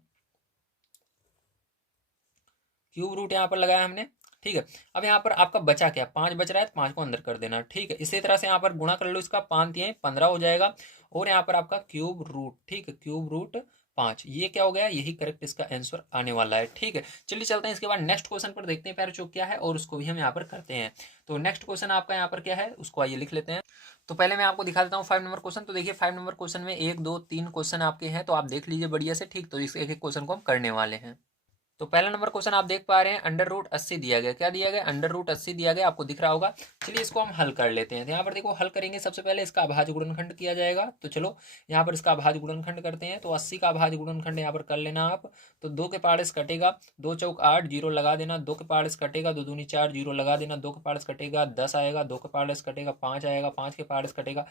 क्यूब रूट यहाँ पर लगाया हमने, ठीक है। अब यहाँ पर आपका बचा क्या, 5 बच रहा है, तो 5 को अंदर कर देना, ठीक है। इसी तरह से यहाँ पर गुणा कर लो इसका, 5 ये 15 हो जाएगा, और यहाँ पर आपका क्यूब रूट, ठीक है, क्यूब रूट 5, ये क्या हो गया, यही करेक्ट इसका आंसर आने वाला है, ठीक है। चलिए चलते हैं इसके बाद नेक्स्ट क्वेश्चन पर, देखते हैं पैराचो क्या है, और उसको भी हम यहाँ पर करते हैं। तो नेक्स्ट क्वेश्चन आपका यहाँ पर क्या है, उसको आइए लिख लेते हैं। तो पहले मैं आपको दिखा देता हूँ 5 नंबर क्वेश्चन। तो देखिए 5 नंबर क्वेश्चन में 1 2 3 क्वेश्चन आपके हैं, तो आप देख लीजिए बढ़िया से, ठीक। तो इस एक एक क्वेश्चन को हम करने वाले हैं। तो पहला नंबर क्वेश्चन आप देख पा रहे हैं, अंडर रूट 80 दिया गया, क्या दिया गया, अंडर रूट 80 दिया गया, आपको दिख रहा होगा। चलिए इसको हम हल कर लेते हैं। तो यहाँ पर देखो हल करेंगे, सबसे पहले इसका अभाज्य गुणनखंड किया जाएगा। तो चलो यहाँ पर इसका अभाज्य गुणनखंड करते हैं। तो 80 का अभाज्य गुणनखंड यहाँ पर कर लेना आप। तो 2 के पार्ट्स कटेगा, 2 चौक 8, 0 लगा देना, 2 के पार्ट्स कटेगा, 2 दूनी 4, 0 लगा देना, 2 के पार्ट्स कटेगा 10 आएगा, 2 के पार्ट्स कटेगा 5 आएगा, 5 के पार्ट्स कटेगा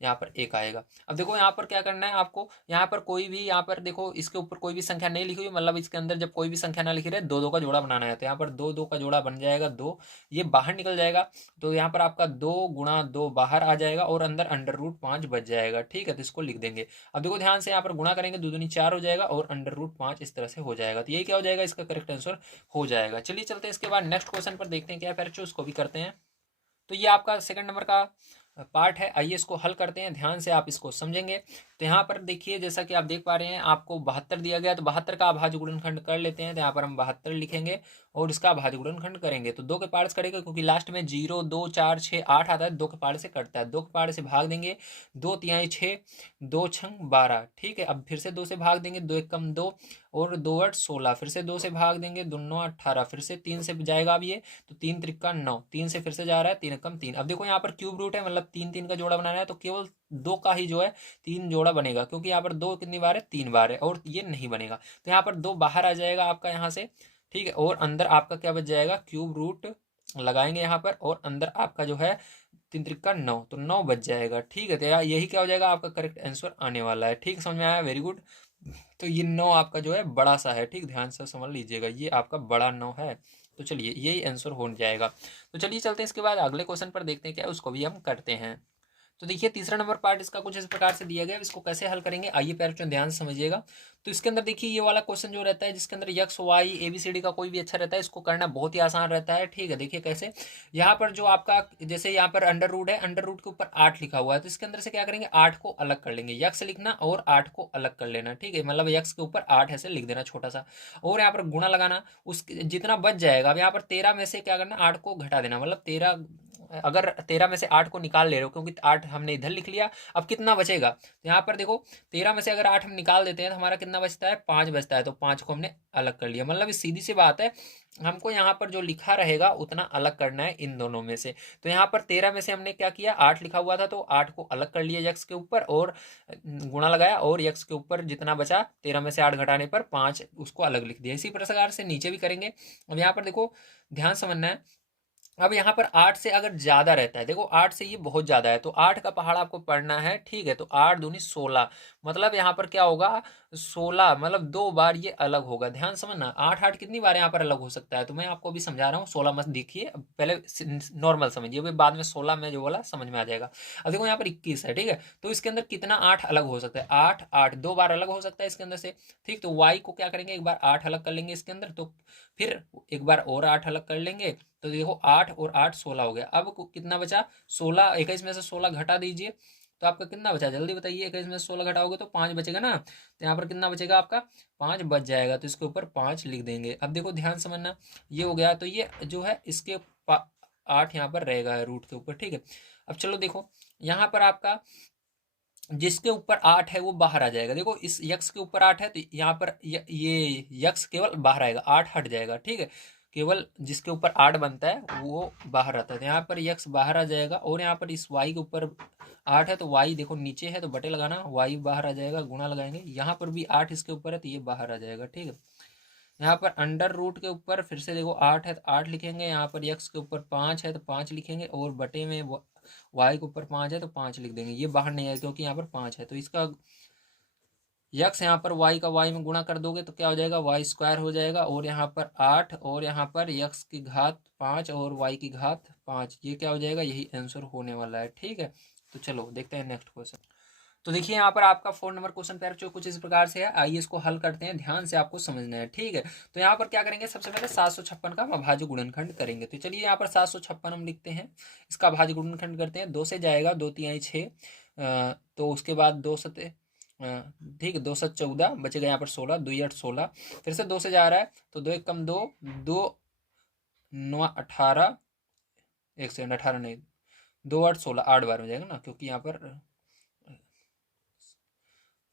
यहाँ पर 1 आएगा। अब देखो यहाँ पर क्या करना है आपको, यहाँ पर कोई भी, यहाँ पर देखो इसके ऊपर कोई भी संख्या नहीं लिखी हुई, मतलब इसके अंदर जब कोई भी संख्या ना लिखी रहे, 2 2 का जोड़ा बनाना है। तो यहाँ पर 2 2 का जोड़ा बन जाएगा 2, ये बाहर निकल जाएगा। तो यहाँ पर आपका 2 गुणा 2 बाहर आ जाएगा, और अंदर अंडर रूट 5 बच जाएगा, ठीक है। तो इसको लिख देंगे। अब देखो ध्यान से, यहाँ पर गुणा करेंगे, 2 दूनी 4 हो जाएगा, और अंडर रूट 5 इस तरह से हो जाएगा। तो ये क्या हो जाएगा, इसका करेक्ट आंसर हो जाएगा। चलिए चलते हैं इसके बाद नेक्स्ट क्वेश्चन पर, देखते हैं क्या है, उसको भी करते हैं। तो ये आपका सेकंड नंबर का पार्ट है, आइए इसको हल करते हैं, ध्यान से आप इसको समझेंगे। तो यहाँ पर देखिए, जैसा कि आप देख पा रहे हैं, आपको 72 दिया गया, तो 72 का अभाज्य गुणनखंड कर लेते हैं। तो यहाँ पर हम 72 लिखेंगे, और इसका अभाज्य गुणनखंड करेंगे। तो 2 के पार्ट्स करेंगे, क्योंकि लास्ट में 0 2 4 6 8 आता है, 2 के पार्ट से कटता है, 2 के पार्ट से भाग देंगे, 2 तिहाई 6, 2 छंग 12, ठीक है। अब फिर से 2 से भाग देंगे, 2 एक कम 2, और 2 8 16, फिर से 2 से भाग देंगे, 2 9 18, फिर से 3 से जाएगा अब ये, तो 3 त्रिका 9, 3 से फिर से जा रहा है, 3 कम 3। अब देखो यहाँ पर क्यूब रूट है, मतलब 3 3 का जोड़ा बनाना है, तो केवल 2 का ही जो है 3 जोड़ा बनेगा, क्योंकि यहाँ पर 2 कितनी बार है, 3 बार है, और ये नहीं बनेगा। तो यहाँ पर 2 बाहर आ जाएगा आपका यहाँ से, ठीक है। और अंदर आपका क्या बच जाएगा, क्यूब रूट लगाएंगे यहाँ पर, और अंदर आपका जो है 3 त्रिका 9, तो 9 बच जाएगा, ठीक है। तो यही क्या हो जाएगा, आपका करेक्ट आंसर आने वाला है, ठीक, समझ में आया, वेरी गुड। तो ये 9 आपका जो है बड़ा सा है, ठीक, ध्यान से समझ लीजिएगा, ये आपका बड़ा 9 है। तो चलिए यही आंसर हो जाएगा। तो चलिए चलते हैं इसके बाद अगले क्वेश्चन पर, देखते हैं क्या है, उसको भी हम करते हैं। तो देखिए तीसरा नंबर पार्ट इसका कुछ इस प्रकार से दिया गया है, इसको कैसे हल करेंगे, आइए पैर ध्यान से समझिएगा। तो इसके अंदर देखिए ये वाला क्वेश्चन जो रहता है, जिसके अंदर यक्स वाई एबीसीडी का कोई भी अच्छा रहता है, इसको करना बहुत ही आसान रहता है, ठीक है। देखिए कैसे, यहाँ पर जो आपका, जैसे यहाँ पर अंडर रूट है, अंडर रूट के ऊपर 8 लिखा हुआ है, तो इसके अंदर से क्या करेंगे, 8 को अलग कर लेंगे, यक्स लिखना और 8 को अलग कर लेना, ठीक है। मतलब यक्स के ऊपर 8 ऐसे लिख देना छोटा सा, और यहाँ पर गुणा लगाना, उस जितना बच जाएगा। अब यहाँ पर 13 में से क्या करना, 8 को घटा देना, मतलब 13, अगर 13 में से 8 को निकाल ले रहे हो, क्योंकि 8 हमने इधर लिख लिया, अब कितना बचेगा, तो यहाँ पर देखो 13 में से अगर 8 हम निकाल देते हैं, तो हमारा कितना बचता है, 5 बचता है। तो 5 को हमने अलग कर लिया, मतलब सीधी सी बात है, हमको यहाँ पर जो लिखा रहेगा उतना अलग करना है इन दोनों में से। तो यहाँ पर 13 में से हमने क्या किया, 8 लिखा हुआ था, तो 8 को अलग कर लिया यक्स के ऊपर, और गुणा लगाया, और यक्स के ऊपर जितना बचा 13 में से 8 घटाने पर 5, उसको अलग लिख दिया। इसी प्रकार से नीचे भी करेंगे। अब यहाँ पर देखो ध्यान समझना है, अब यहाँ पर 8 से अगर ज्यादा रहता है, देखो 8 से ये बहुत ज्यादा है, तो 8 का पहाड़ आपको पढ़ना है, ठीक है। तो 8 दूनी 16, मतलब यहाँ पर क्या होगा, 16, मतलब 2 बार ये अलग होगा, ध्यान समझना। 8 8 कितनी बार यहाँ पर अलग हो सकता है, तो मैं आपको अभी समझा रहा हूँ, 16 मत देखिए, पहले नॉर्मल समझिए, बाद में 16 में जो बोला समझ में आ जाएगा। अब देखो यहाँ पर 21 है, ठीक है। तो इसके अंदर कितना 8 अलग हो सकता है, 8 8 2 बार अलग हो सकता है इसके अंदर से, ठीक। तो वाई को क्या करेंगे, एक बार 8 अलग कर लेंगे इसके अंदर, तो फिर एक बार और 8 अलग कर लेंगे। तो देखो 8 और 8 16 हो गया। अब कितना बचा, 16, 21 में से 16 घटा दीजिए, तो आपका कितना बचा, जल्दी बताइए, 21 में से 16 घटाओगे तो 5 बचेगा ना, तो यहाँ पर कितना बचेगा आपका, 5 बच जाएगा, तो इसके ऊपर 5 लिख देंगे। अब देखो ध्यान समझना, ये हो गया, तो ये जो है इसके 8 यहाँ पर रहेगा रूट के ऊपर, ठीक है। अब चलो देखो यहाँ पर आपका जिसके ऊपर 8 है वो बाहर आ जाएगा, देखो इस यक्स के ऊपर 8 है, तो यहाँ पर ये यक्स केवल बाहर आएगा, 8 हट जाएगा, ठीक है। केवल जिसके ऊपर 8 बनता है वो बाहर आता है, तो यहाँ पर यक्स बाहर आ जाएगा, और यहाँ पर इस वाई के ऊपर 8 है, तो वाई देखो नीचे है, तो बटे लगाना, वाई बाहर आ जाएगा, गुणा लगाएंगे, यहाँ पर भी 8 इसके ऊपर है, तो ये बाहर आ जाएगा, ठीक है। यहाँ पर अंडर रूट के ऊपर फिर से देखो 8 है तो 8 लिखेंगे, यहाँ पर यक्स के ऊपर 5 है तो 5 लिखेंगे, और बटे में वाई के ऊपर 5 है तो 5 लिख देंगे। ये बाहर नहीं आएगा क्योंकि यहाँ पर 5 है, तो इसका यक्स यहाँ पर वाई का वाई में गुणा कर दोगे तो क्या हो जाएगा, वाई स्क्वायर हो जाएगा, और यहाँ पर 8 और यहाँ पर यक्स की घात 5 और वाई की घात 5, ये क्या हो जाएगा, यही आंसर होने वाला है। ठीक है, तो चलो देखते हैं नेक्स्ट क्वेश्चन। तो देखिए यहाँ पर आपका 4 नंबर क्वेश्चन पेयर जो कुछ इस प्रकार से है, आइए इसको हल करते हैं, ध्यान से आपको समझना है। ठीक है, तो यहाँ पर क्या करेंगे, सबसे पहले 756 का अभाज्य गुणनखंड करेंगे। तो चलिए यहाँ पर 756 हम लिखते हैं, इसका अभाज्य गुणनखंड करते हैं। 2 से जाएगा, 2 तिहाई 6, तो उसके बाद 2 सते ठीक है, 2 7 14, बचेगा यहाँ पर 16, 2 8 16, फिर से 2 से जा रहा है तो 2 1 कम 2, 2 9 18, 1 सेकंड 18 नहीं, 2 8 16, 8 बार में जाएगा ना, क्योंकि यहाँ पर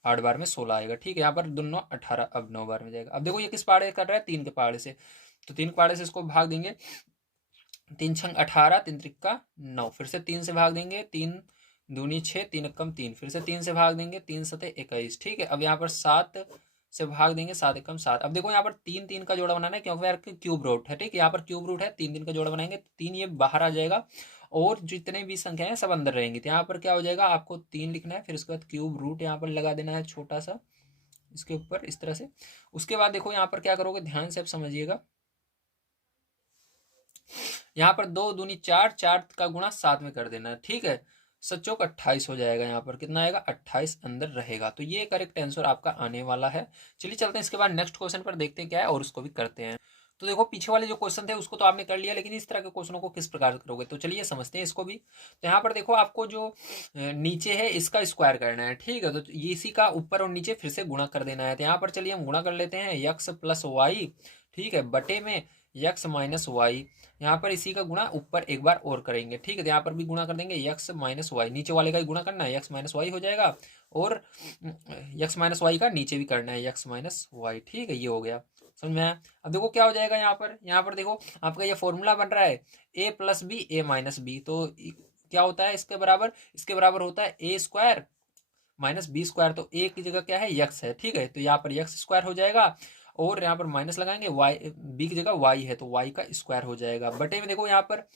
8 बार में 16 आएगा। ठीक है, यहाँ पर दोनों 18, अब 9 बार में जाएगा। अब देखो ये किस पहाड़े कर रहा है, 3 के पहाड़े से, तो 3 के पहाड़े से इसको भाग देंगे, 3 छंग 18, 3 त्रिक्का 9, फिर से 3 से भाग देंगे, 3 दूनी 6, 3 एकम 3, फिर से 3 से भाग देंगे, 3 सते 21। ठीक है, अब यहाँ पर 7 से भाग देंगे, 7 एकम 7। अब देखो यहाँ पर 3 3 का जोड़ा बनाना है क्योंकि यार क्यूब रूट है। ठीक है, यहाँ पर क्यूब रूट है, 3 3 का जोड़ा बनाएंगे, 3 ये बाहर आ जाएगा और जितने भी संख्या है सब अंदर रहेंगी। तो यहाँ पर क्या हो जाएगा, आपको 3 लिखना है, फिर उसके बाद क्यूब रूट यहाँ पर लगा देना है छोटा सा इसके ऊपर इस तरह से। उसके बाद देखो यहाँ पर क्या करोगे, ध्यान से आप समझिएगा, यहाँ पर 2 दूनी 4, 4 का गुणा 7 में कर देना है। ठीक है, 7 चौक 28 हो जाएगा, यहाँ पर कितना आएगा, 28 अंदर रहेगा। तो ये करेक्ट आंसर आपका आने वाला है। चलिए चलते हैं इसके बाद नेक्स्ट क्वेश्चन पर, देखते हैं क्या है और उसको भी करते हैं। तो देखो पीछे वाले जो क्वेश्चन थे उसको तो आपने कर लिया, लेकिन इस तरह के क्वेश्चनों को किस प्रकार करोगे, तो चलिए समझते हैं इसको भी। तो यहाँ पर देखो आपको जो नीचे है इसका स्क्वायर करना है। ठीक है, तो ये इसी का ऊपर और नीचे फिर से गुणा कर देना है। तो यहाँ पर चलिए हम गुणा कर लेते हैं, यक्स प्लस वाई, ठीक है, बटे में यक्स माइनस वाई। यहाँ पर इसी का गुणा ऊपर एक बार और करेंगे। ठीक है, तो यहाँ पर भी गुणा कर देंगे, यक्स माइनस वाई, नीचे वाले का ही गुणा करना है, यक्स माइनस वाई हो जाएगा, और यक्स माइनस वाई का नीचे भी करना है, यक्स माइनस वाई। ठीक है, ये हो गया, समझ में आया। अब देखो क्या हो जाएगा, यहाँ पर देखो आपका ये फॉर्मूला बन रहा है ए प्लस बी ए माइनस बी, तो क्या होता है इसके बराबर होता है ए स्क्वायर माइनस बी स्क्वायर। तो ए की जगह क्या है, यक्स है। ठीक है, तो यहाँ पर यक्स स्क्वायर हो जाएगा, और यहाँ पर माइनस लगाएंगे, वाई बी की जगह वाई है तो वाई का स्क्वायर हो जाएगा, बटे में देखो यहाँ पर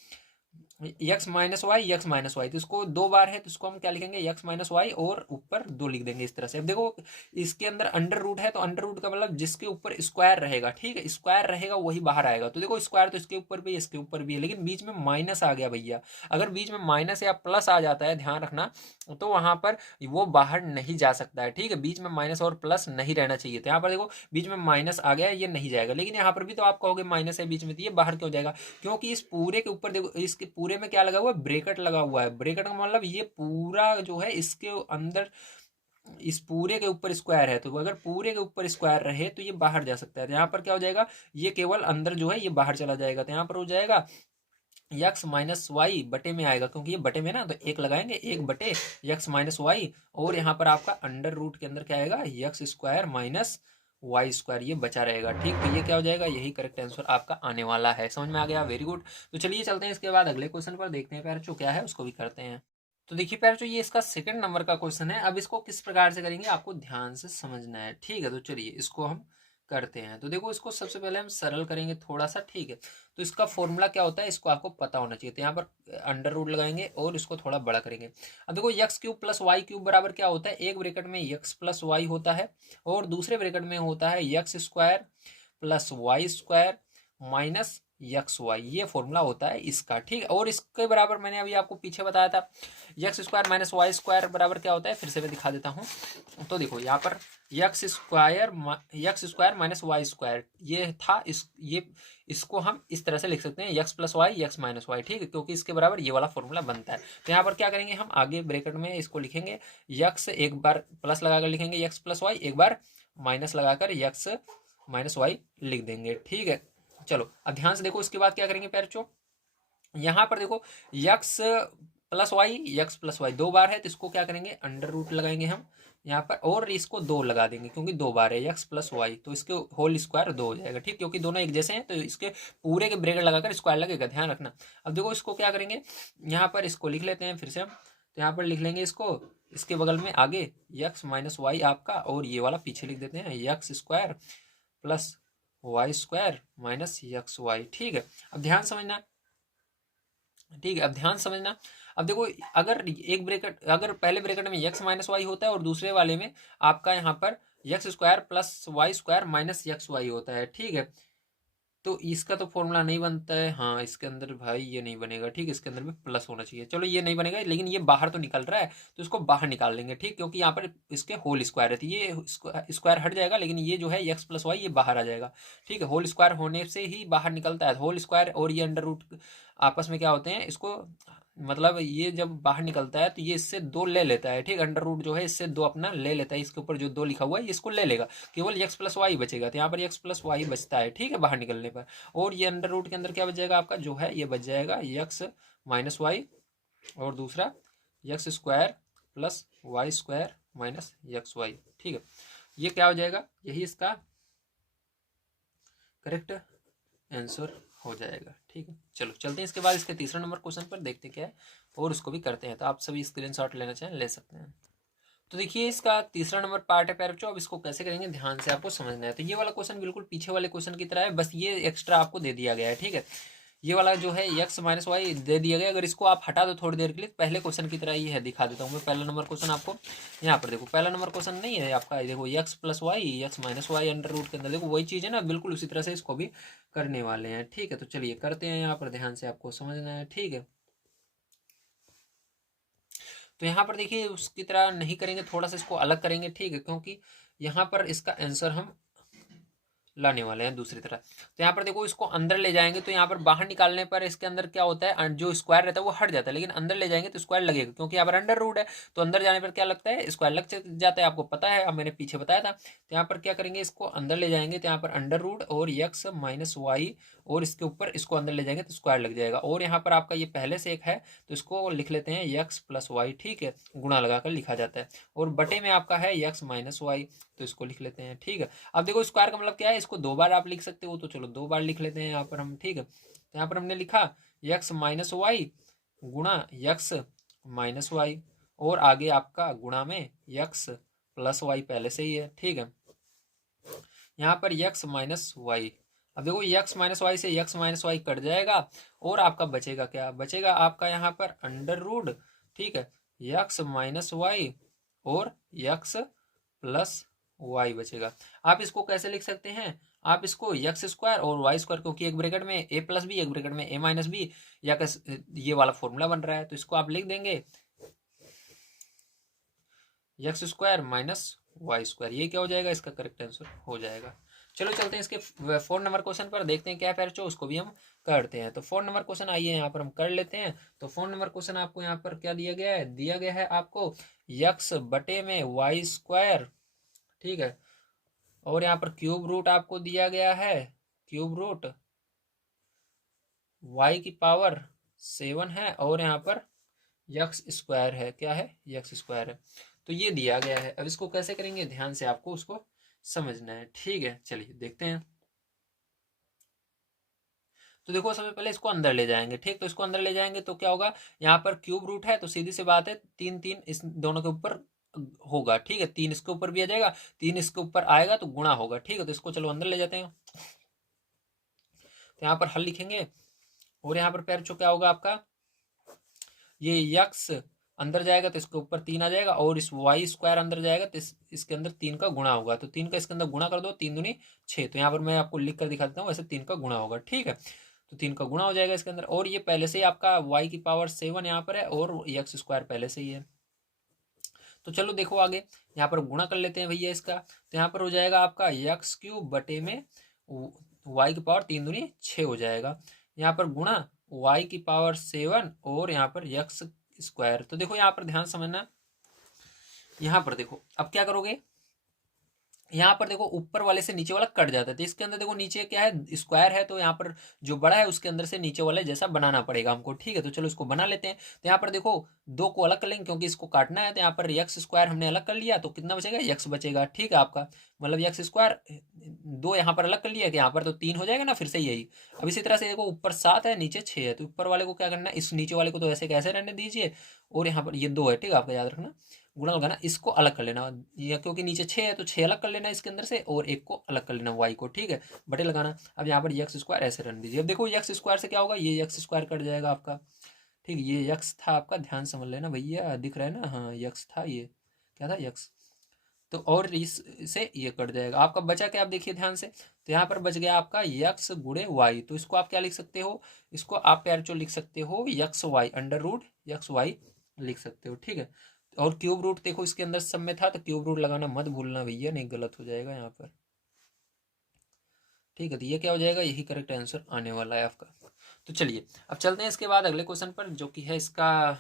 यक्स माइनस वाई, तो इसको 2 बार है तो इसको हम क्या लिखेंगे, यक्स माइनस वाई, और ऊपर 2 लिख देंगे इस तरह से। अब देखो इसके अंदर अंडर रूट है, तो अंडर रूट का मतलब जिसके ऊपर स्क्वायर रहेगा, ठीक है, स्क्वायर रहेगा वही बाहर आएगा। तो देखो स्क्वायर तो इसके ऊपर भी इसके ऊपर भी है, लेकिन बीच में माइनस आ गया भैया। अगर बीच में माइनस या प्लस आ जाता है, ध्यान रखना, तो वहां पर वो बाहर नहीं जा सकता है। ठीक है, बीच में माइनस और प्लस नहीं रहना चाहिए। तो यहाँ पर देखो बीच में माइनस आ गया, ये नहीं जाएगा, लेकिन यहाँ पर भी तो आप कहोगे माइनस है बीच में, तो ये बाहर क्यों जाएगा, क्योंकि इस पूरे के ऊपर देखो, इसके पूरे में क्या लगा हुआ है, ब्रेकेट लगा हुआ है। ब्रेकेट का मतलब ये पूरा जो है इसके अंदर, इस पूरे के ऊपर स्क्वायर है, तो अगर पूरे के ऊपर स्क्वायर रहे तो ये बाहर जा सकता है। तो यहाँ पर क्या हो जाएगा, ये केवल अंदर जो है ये बाहर चला जाएगा। तो यहाँ पर हो जाएगा यक्स माइनस वाई बटे में आएगा, क्योंकि ये बटे में ना, तो एक लगाएंगे, एक बटे यक्स माइनस वाई, और यहाँ पर आपका अंडर रूट के अंदर क्या आएगा, x square minus y square, ये बचा रहेगा। ठीक, तो ये क्या हो जाएगा, यही करेक्ट आंसर आपका आने वाला है। समझ में आ गया, वेरी गुड। तो चलिए चलते हैं इसके बाद अगले क्वेश्चन पर, देखते हैं प्यारे क्या है उसको भी करते हैं। तो देखिए प्यारे ये इसका सेकंड नंबर का क्वेश्चन है। अब इसको किस प्रकार से करेंगे आपको ध्यान से समझना है। ठीक है, तो चलिए इसको हम करते हैं। तो देखो इसको सबसे पहले हम सरल करेंगे थोड़ा सा। ठीक है, तो इसका फॉर्मूला क्या होता है इसको आपको पता होना चाहिए। तो यहाँ पर अंडर रूट लगाएंगे और इसको थोड़ा बड़ा करेंगे। अब देखो x cube plus y cube बराबर क्या होता है, एक ब्रैकेट में यक्स प्लस वाई होता है, और दूसरे ब्रैकेट में होता है x square plus y square minus x y, ये फॉर्मूला होता है इसका। ठीक है, और इसके बराबर मैंने अभी आपको पीछे बताया था, x square minus y square बराबर क्या होता है, फिर से मैं दिखा देता हूँ। तो देखो यहाँ पर x square minus y square ये था, इसको हम इस तरह से लिख सकते हैं, x plus y x minus y. ठीक है, क्योंकि इसके बराबर ये वाला फॉर्मूला बनता है। तो यहाँ पर क्या करेंगे, हम आगे ब्रैकेट में इसको लिखेंगे, यक्स एक बार प्लस लगाकर लिखेंगे यक्स प्लस वाई, एक बार माइनस लगाकर यक्स माइनस वाई लिख देंगे। ठीक है, चलो अब ध्यान से देखो, इसके बाद क्या करेंगे प्यारे, यहाँ पर देखो यक्स प्लस वाई 2 बार है, तो इसको क्या करेंगे, अंडर रूट लगाएंगे हम यहाँ पर, और इसको 2 लगा देंगे, क्योंकि 2 बार है यक्स प्लस वाई, तो इसके होल स्क्वायर 2 हो जाएगा। ठीक, क्योंकि दोनों एक जैसे हैं तो इसके पूरे के ब्रैकेट लगाकर स्क्वायर लगेगा, ध्यान रखना। अब देखो इसको क्या करेंगे, यहाँ पर इसको लिख लेते हैं फिर से हम। तो यहाँ पर लिख लेंगे इसको, इसके बगल में आगे यक्स माइनस वाई आपका, और ये वाला पीछे लिख देते हैं x square plus y square minus x y. ठीक है, अब ध्यान समझना। ठीक है, अब ध्यान समझना। अब देखो, अगर एक ब्रैकेट, अगर पहले ब्रैकेट में एक्स माइनस वाई होता है और दूसरे वाले में आपका यहाँ पर x square plus y square minus x y होता है। ठीक है, तो इसका तो फॉर्मूला नहीं बनता है। हाँ, इसके अंदर भाई ये नहीं बनेगा। ठीक है, इसके अंदर भी प्लस होना चाहिए। चलो ये नहीं बनेगा, लेकिन ये बाहर तो निकल रहा है, तो इसको बाहर निकाल लेंगे। ठीक, क्योंकि यहाँ पर इसके होल स्क्वायर है, तो ये स्क्वायर हट जाएगा, लेकिन ये जो है एक्स प्लस वाई ये बाहर आ जाएगा। ठीक है, होल स्क्वायर होने से ही बाहर निकलता है। होल स्क्वायर और ये अंडर रूट आपस में क्या होते हैं, इसको मतलब ये जब बाहर निकलता है तो ये इससे दो ले लेता है। ठीक, अंडर रूट जो है इससे दो अपना ले लेता है, इसके ऊपर जो दो लिखा हुआ है इसको ले लेगा, केवल एक्स प्लस वाई बचेगा। तो यहाँ पर एक्स प्लस वाई बचता है। ठीक है, बाहर निकलने पर। और ये अंडर रूट के अंदर क्या बच जाएगा आपका, जो है ये बच जाएगा एक्स माइनस वाई, और दूसरा x square plus y square minus x y. ठीक है, ये क्या हो जाएगा, यही इसका करेक्ट आंसर हो जाएगा। ठीक है, चलो चलते हैं इसके बाद इसके तीसरा नंबर क्वेश्चन पर, देखते क्या है और उसको भी करते हैं। तो आप सभी स्क्रीनशॉट लेना चाहें ले सकते हैं। तो देखिए, इसका तीसरा नंबर पार्ट है प्यारे बच्चों। अब इसको कैसे करेंगे ध्यान से आपको समझना है। तो ये वाला क्वेश्चन बिल्कुल पीछे वाले क्वेश्चन की तरह है, बस ये एक्स्ट्रा आपको दे दिया गया है। ठीक है, ये वाला जो है एक्स माइनस वाई दे दिया गया, अगर इसको आप हटा दो थोड़ी देर के लिए, पहले क्वेश्चन की तरह ही है। दिखा देता हूँ मैं पहला नंबर क्वेश्चन आपको। यहाँ पर देखो, पहला नंबर क्वेश्चन नहीं है आपका, देखो x plus y x minus y under root के अंदर, देखो वही चीज़ है ना, बिल्कुल उसी तरह से इसको भी करने वाले हैं। ठीक है, तो चलिए करते हैं। यहाँ पर ध्यान से आपको समझना है। ठीक है, तो यहाँ पर देखिए उसकी तरह नहीं करेंगे, थोड़ा सा इसको अलग करेंगे। ठीक है, क्योंकि यहाँ पर इसका आंसर हम लाने वाले हैं दूसरी तरह। तो यहाँ पर देखो, इसको अंदर ले जाएंगे तो यहाँ पर बाहर निकालने पर इसके अंदर क्या होता है, जो स्क्वायर रहता है वो हट जाता है, लेकिन अंदर ले जाएंगे तो स्क्वायर लगेगा, क्योंकि यहाँ पर अंडर रूट है। तो अंदर जाने पर क्या लगता है, स्क्वायर लग जाता है, आपको पता है, अब मैंने पीछे बताया था। तो यहाँ पर क्या करेंगे, इसको अंदर ले जाएंगे तो यहाँ पर अंडर रूट और एक्स माइनस वाई, और इसके ऊपर इसको अंदर ले जाएंगे तो स्क्वायर लग जाएगा। और यहाँ पर आपका ये पहले से एक है, तो इसको लिख लेते हैं एक्स प्लस वाई। ठीक है, गुणा लगाकर लिखा जाता है। और बटे में आपका है एक्स माइनस वाई, तो इसको लिख लेते हैं। ठीक है, अब देखो स्क्वायर का मतलब क्या है, इसको दो बार आप लिख सकते हो, तो चलो दो बार लिख लेते हैं यहाँ पर हम। ठीक है, तो यहाँ पर हमने लिखा एक्स माइनस वाई गुणा एक्स माइनस वाई, और आगे आपका गुणा में एक्स प्लस वाई पहले से ही है। ठीक है, यहाँ पर एक्स माइनस वाई, अब देखो एक्स माइनस वाई से एक्स माइनस वाई कट जाएगा, और आपका बचेगा क्या, बचेगा आपका यहाँ पर अंडर रूट। ठीक है, एक्स माइनस वाई और एक्स प्लस वाई बचेगा। आप इसको कैसे लिख सकते हैं, आप इसको एक्स स्क्वायर और वाई स्क्वायर, क्योंकि एक ब्रैकेट में ए प्लस बी, एक ब्रैकेट में ए माइनस बी, या ये वाला फॉर्मूला बन रहा है, तो इसको आप लिख देंगे x square minus y square. ये क्या हो जाएगा, इसका करेक्ट आंसर हो जाएगा। चलो चलते हैं इसके 4 नंबर क्वेश्चन पर, देखते हैं क्या पैर उसको भी हम करते हैं। तो 4 नंबर क्वेश्चन आइए यहाँ पर हम कर लेते हैं। तो 4 नंबर क्वेश्चन आपको यहाँ पर क्या दिया गया है, दिया गया है आपको एक्स बटे में वाई स्क्वायर। ठीक है, और यहाँ पर क्यूब रूट आपको दिया गया है, क्यूब रूट वाई की पावर 7 है, और यहाँ पर यक्स स्क्वायर है, क्या है, यक्स स्क्वायर है। तो ये दिया गया है। अब इसको कैसे करेंगे ध्यान से आपको उसको समझना है। ठीक है, चलिए देखते हैं। तो देखो, सबसे पहले इसको अंदर ले जाएंगे। ठीक, तो इसको अंदर ले जाएंगे तो क्या होगा, यहाँ पर क्यूब रूट है, तो सीधी सी बात है, तीन तीन इस दोनों के ऊपर होगा। ठीक है, तीन इसके ऊपर भी आ जाएगा, तीन इसके ऊपर आएगा तो गुणा होगा। ठीक है, तो इसको चलो अंदर ले जाते हैं। तो यहाँ पर हल लिखेंगे, और यहाँ पर पैर क्या होगा आपका, ये यक्स अंदर जाएगा तो इसके ऊपर 3 आ जाएगा, और इस वाई स्क्वायर अंदर जाएगा तो इसके अंदर 3 का गुणा होगा। तो 3 का इसके अंदर गुणा कर दो, 3 दूनी 6। तो यहाँ पर मैं आपको लिख कर दिखा देता हूँ, वैसे 3 का गुणा होगा। ठीक है, तो 3 का गुणा हो जाएगा इसके अंदर, और ये पहले से ही आपका वाई की पावर 7 यहाँ पर है, और एक्स स्क्वायर पहले से ही है। तो चलो देखो आगे, यहाँ पर गुणा कर लेते हैं भैया इसका। तो यहाँ पर हो जाएगा आपका एक्स क्यूब बटे में वाई की पावर 3 दूनी 6 हो जाएगा। यहाँ पर गुणा वाई की पावर 7 और यहाँ पर एक्स स्क्वायर। तो देखो यहाँ पर ध्यान समझना, यहाँ पर देखो अब क्या करोगे, यहाँ पर देखो ऊपर वाले से नीचे वाला कट जाता है, तो इसके अंदर देखो नीचे क्या है, स्क्वायर है, तो यहाँ पर जो बड़ा है उसके अंदर से नीचे वाले जैसा बनाना पड़ेगा हमको। ठीक है, तो चलो इसको बना लेते हैं। तो यहाँ पर देखो दो को अलग कर लेंगे, क्योंकि इसको काटना है। तो यहाँ पर एक्स स्क्वायर हमने अलग कर लिया, तो कितना बचेगा, एक्स बचेगा। ठीक है, आपका मतलब एक्स स्क्वायर दो यहाँ पर अलग कर लिया, यहाँ पर तो 3 हो जाएगा ना, फिर से यही। अब इसी तरह से देखो ऊपर 7 है, नीचे 6 है, तो ऊपर वाले को क्या करना है, इस नीचे वाले को तो ऐसे कैसे रहने दीजिए, और यहाँ पर ये 2 है। ठीक है, आपका याद रखना, गुणा लगाना, इसको अलग कर लेना, या क्योंकि नीचे 6 है तो 6 अलग कर लेना इसके अंदर से, और 1 को अलग कर लेना y को, ठीक है, बटे लगाना। अब यहाँ पर एक्स स्क्वायर ऐसे रन दीजिए। अब देखो एक्स स्क्वायर से क्या होगा, ये एक्स स्क्वायर कट जाएगा आपका, ठीक है, ये यक्स था आपका, ध्यान समझ लेना भैया, दिख रहा है ना, हाँ यक्स था, ये क्या था, यक्स। तो और इससे ये कट जाएगा, आपका बचा क्या, आप देखिए ध्यान से, तो यहाँ पर बच गया आपका यक्स गुणे वाई। तो इसको आप क्या लिख सकते हो, इसको आप प्यार जो लिख सकते हो x y, under root x y लिख सकते हो, ठीक है। और क्यूब रूट देखो इसके अंदर सब में था, तो क्यूब रूट लगाना मत भूलना भैया, नहीं गलत हो जाएगा यहाँ पर, ठीक है। तो ये क्या हो जाएगा, यही करेक्ट आंसर आने वाला है आपका। तो चलिए अब चलते हैं इसके बाद अगले क्वेश्चन पर, जो कि है इसका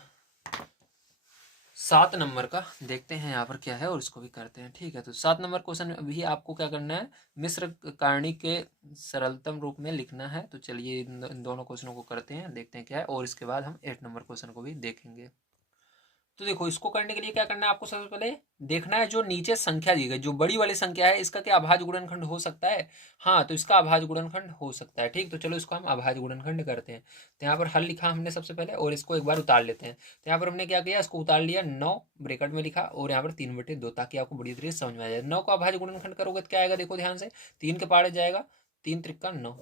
7 नंबर का। देखते हैं यहाँ पर क्या है और इसको भी करते हैं, ठीक है। तो 7 नंबर क्वेश्चन भी आपको क्या करना है, मिश्र करणी के सरलतम रूप में लिखना है। तो चलिए इन दोनों क्वेश्चनों को करते हैं, देखते हैं क्या है, और इसके बाद हम 8 नंबर क्वेश्चन को भी देखेंगे। तो देखो इसको करने के लिए क्या करना है आपको, सबसे पहले देखना है जो नीचे संख्या दी गई, जो बड़ी वाली संख्या है, इसका क्या अभाज्य गुणनखंड हो सकता है, हाँ तो इसका अभाज्य गुणनखंड हो सकता है, ठीक। तो चलो इसको हम अभाज्य गुणनखंड करते हैं। तो यहाँ पर हल लिखा हमने सबसे पहले, और इसको एक बार उतार लेते हैं। तो यहाँ पर हमने क्या किया, इसको उतार लिया, 9 ब्रैकेट में लिखा, और यहाँ पर 3/2, ताकि आपको बड़ी तरीके से समझ में आ जाए। 9 का अभाज्य गुणनखंड करोगे तो क्या आएगा, देखो ध्यान से, 3 के पाड़े जाएगा, 3 त्रिका 9,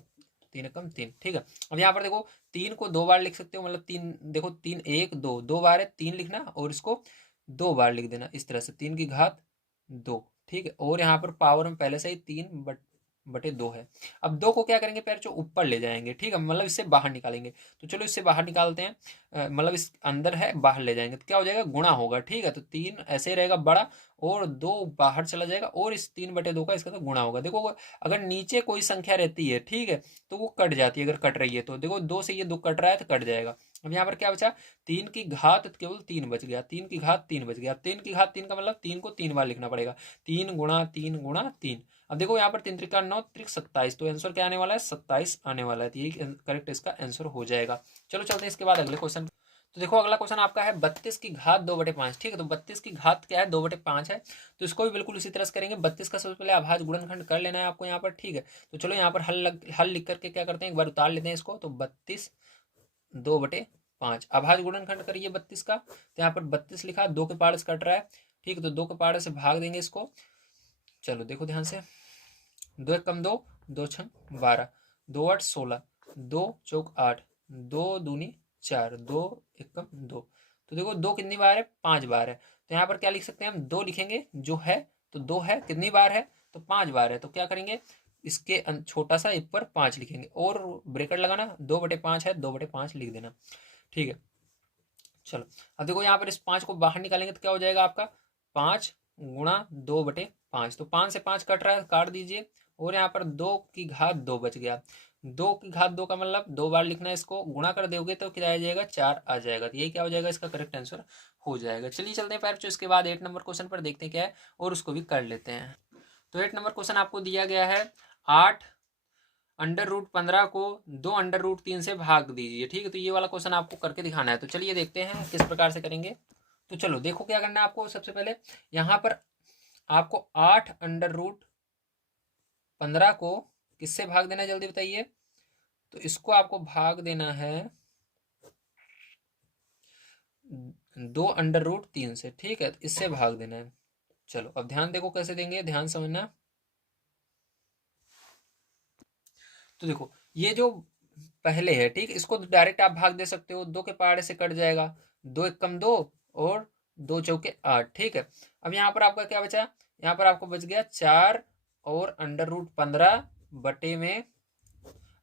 3 एकम 3, ठीक है। अब यहाँ पर देखो 3 को 2 बार लिख सकते हो, मतलब 3 देखो, 3 1 2, 2 बार है 3 लिखना, और इसको 2 बार लिख देना इस तरह से, 3 की घात 2, ठीक है। और यहाँ पर पावर में पहले से ही 3/2 है। अब 2 को क्या करेंगे, पैर जो ऊपर ले जाएंगे, ठीक है, मतलब इससे बाहर निकालेंगे। तो चलो इससे बाहर निकालते हैं, मतलब इस अंदर है, बाहर ले जाएंगे तो क्या हो जाएगा, गुणा होगा, ठीक है। तो 3 ऐसे ही रहेगा बड़ा, और 2 बाहर चला जाएगा, और इस 3/2 का इसका तो गुणा होगा। देखो अगर नीचे कोई संख्या रहती है, ठीक है, तो वो कट जाती है, अगर कट रही है तो देखो 2 से ये 2 कट रहा है तो कट जाएगा। अब यहाँ पर क्या बचा, 3 की घात केवल 3 बच गया, 3 की घात 3 बच गया। 3 की घात 3 का मतलब 3 को 3 बार लिखना पड़ेगा, 3 गुणा 3 गुणा 3। अब देखो यहाँ पर 3 त्रिका 9, त्रिक 27, तो आंसर क्या आने वाला है, 27 आने वाला है। तो यही करेक्ट इसका आंसर हो जाएगा। चलो चलते हैं इसके बाद अगले क्वेश्चन। तो देखो अगला क्वेश्चन आपका है 32 की घात 2/5, ठीक है। तो 32 की घात क्या है, 2/5 है। तो इसको भी बिल्कुल इसी तरह से करेंगे, 32 का सबसे पहले अभाज्य गुणनखंड कर लेना है आपको यहाँ पर, ठीक है। तो चलो यहाँ पर हल लिख करके क्या करते हैं, एक बार उतार लेते हैं इसको। तो 32 2/5 अभाज्य गुणनखंड करिए 32 का। तो यहाँ पर 32 लिखा, 2 के पाड़े से कट रहा है, ठीक है, तो 2 के पाड़े से भाग देंगे इसको। चलो देखो ध्यान से, 2 एकम 2, 2 छंग 12, 2 8 16, 2 चौक 8, 2 दूनी 4, 2 एकम 2। तो देखो 2 कितनी बार है, 5 बार है। तो यहाँ पर क्या लिख सकते हैं हम, 2 लिखेंगे, जो है तो 2 है, कितनी बार है तो 5 बार है। तो क्या करेंगे, इसके छोटा सा एक पर 5 लिखेंगे, और ब्रैकेट लगाना, 2/5 है, 2/5 लिख देना, ठीक है। चलो अब देखो यहाँ पर इस 5 को बाहर निकालेंगे तो क्या हो जाएगा आपका, 5 गुणा 2/5। तो 5 से 5 कट रहा है, काट दीजिए, और यहाँ पर 2 की घात 2 बच गया। 2 की घात 2 का मतलब 2 बार लिखना है, इसको गुणा कर दोगे तो क्या आ जाएगा, 4 आ जाएगा। तो यही क्या हो जाएगा, इसका करेक्ट आंसर हो जाएगा। चलिए चलते हैं पैर, इसके बाद 8 नंबर क्वेश्चन पर देखते हैं क्या है, और उसको भी कर लेते हैं। तो 8 नंबर क्वेश्चन आपको दिया गया है, 8 √15 को 2 √3 से भाग दीजिए, ठीक है। तो ये वाला क्वेश्चन आपको करके दिखाना है। तो चलिए देखते हैं किस प्रकार से करेंगे। तो चलो देखो क्या करना है आपको, सबसे पहले यहाँ पर आपको 8 √15 को किससे भाग देना है, जल्दी बताइए। तो इसको आपको भाग देना है 2 √3 से, ठीक है, तो इससे भाग देना है। चलो अब ध्यान देखो कैसे देंगे, ध्यान समझना। तो देखो ये जो पहले है, ठीक, इसको डायरेक्ट आप भाग दे सकते हो, 2 के पहाड़े से कट जाएगा, 2 एकम 2, और 2 चौके 8, ठीक है। अब यहाँ पर आपका क्या बचा, यहाँ पर आपको बच गया 4 और √15 बटे में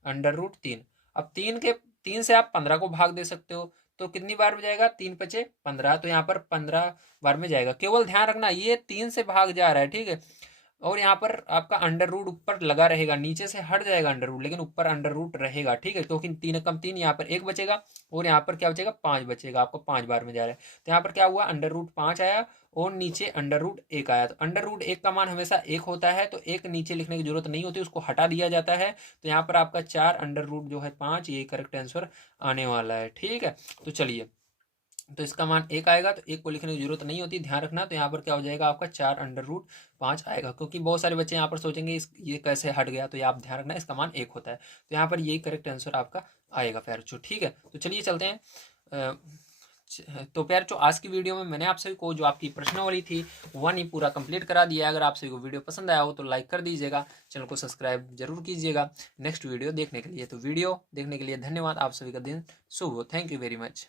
√3। अब 3 से आप 15 को भाग दे सकते हो, तो कितनी बार में जाएगा, 3 पचे 15, तो यहाँ पर 15 बार में जाएगा। केवल ध्यान रखना ये 3 से भाग जा रहा है, ठीक है, और यहाँ पर आपका अंडर रूट ऊपर लगा रहेगा, नीचे से हट जाएगा अंडर रूट, लेकिन ऊपर अंडर रूट रहेगा, ठीक है, क्योंकि 3 एकम 3, यहाँ पर 1 बचेगा, और यहाँ पर क्या बचेगा, 5 बचेगा, आपको 5 बार में जा रहा है। तो यहाँ पर क्या हुआ, √5 आया, और नीचे √1 आया। तो √1 का मान हमेशा 1 होता है, तो 1 नीचे लिखने की जरूरत नहीं होती, उसको हटा दिया जाता है। तो यहाँ पर आपका 4 √ जो है 5, यही करेक्ट आंसर आने वाला है, ठीक है। तो चलिए, तो इसका मान 1 आएगा, तो 1 को लिखने की जरूरत नहीं होती, ध्यान रखना। तो यहाँ पर क्या हो जाएगा आपका 4 √5 आएगा, क्योंकि बहुत सारे बच्चे यहाँ पर सोचेंगे ये कैसे हट गया, तो ये आप ध्यान रखना, इसका मान 1 होता है। तो यहाँ पर यही करेक्ट आंसर आपका आएगा प्यारे बच्चों, ठीक है। तो चलिए चलते हैं तो प्यार जो आज की वीडियो में मैंने आप सभी को जो आपकी प्रश्नावली थी वह नहीं पूरा कंप्लीट करा दिया है। अगर आप सभी को वीडियो पसंद आया हो तो लाइक कर दीजिएगा, चैनल को सब्सक्राइब जरूर कीजिएगा नेक्स्ट वीडियो देखने के लिए। तो वीडियो देखने के लिए धन्यवाद, आप सभी का दिन शुभ हो। Thank you very much.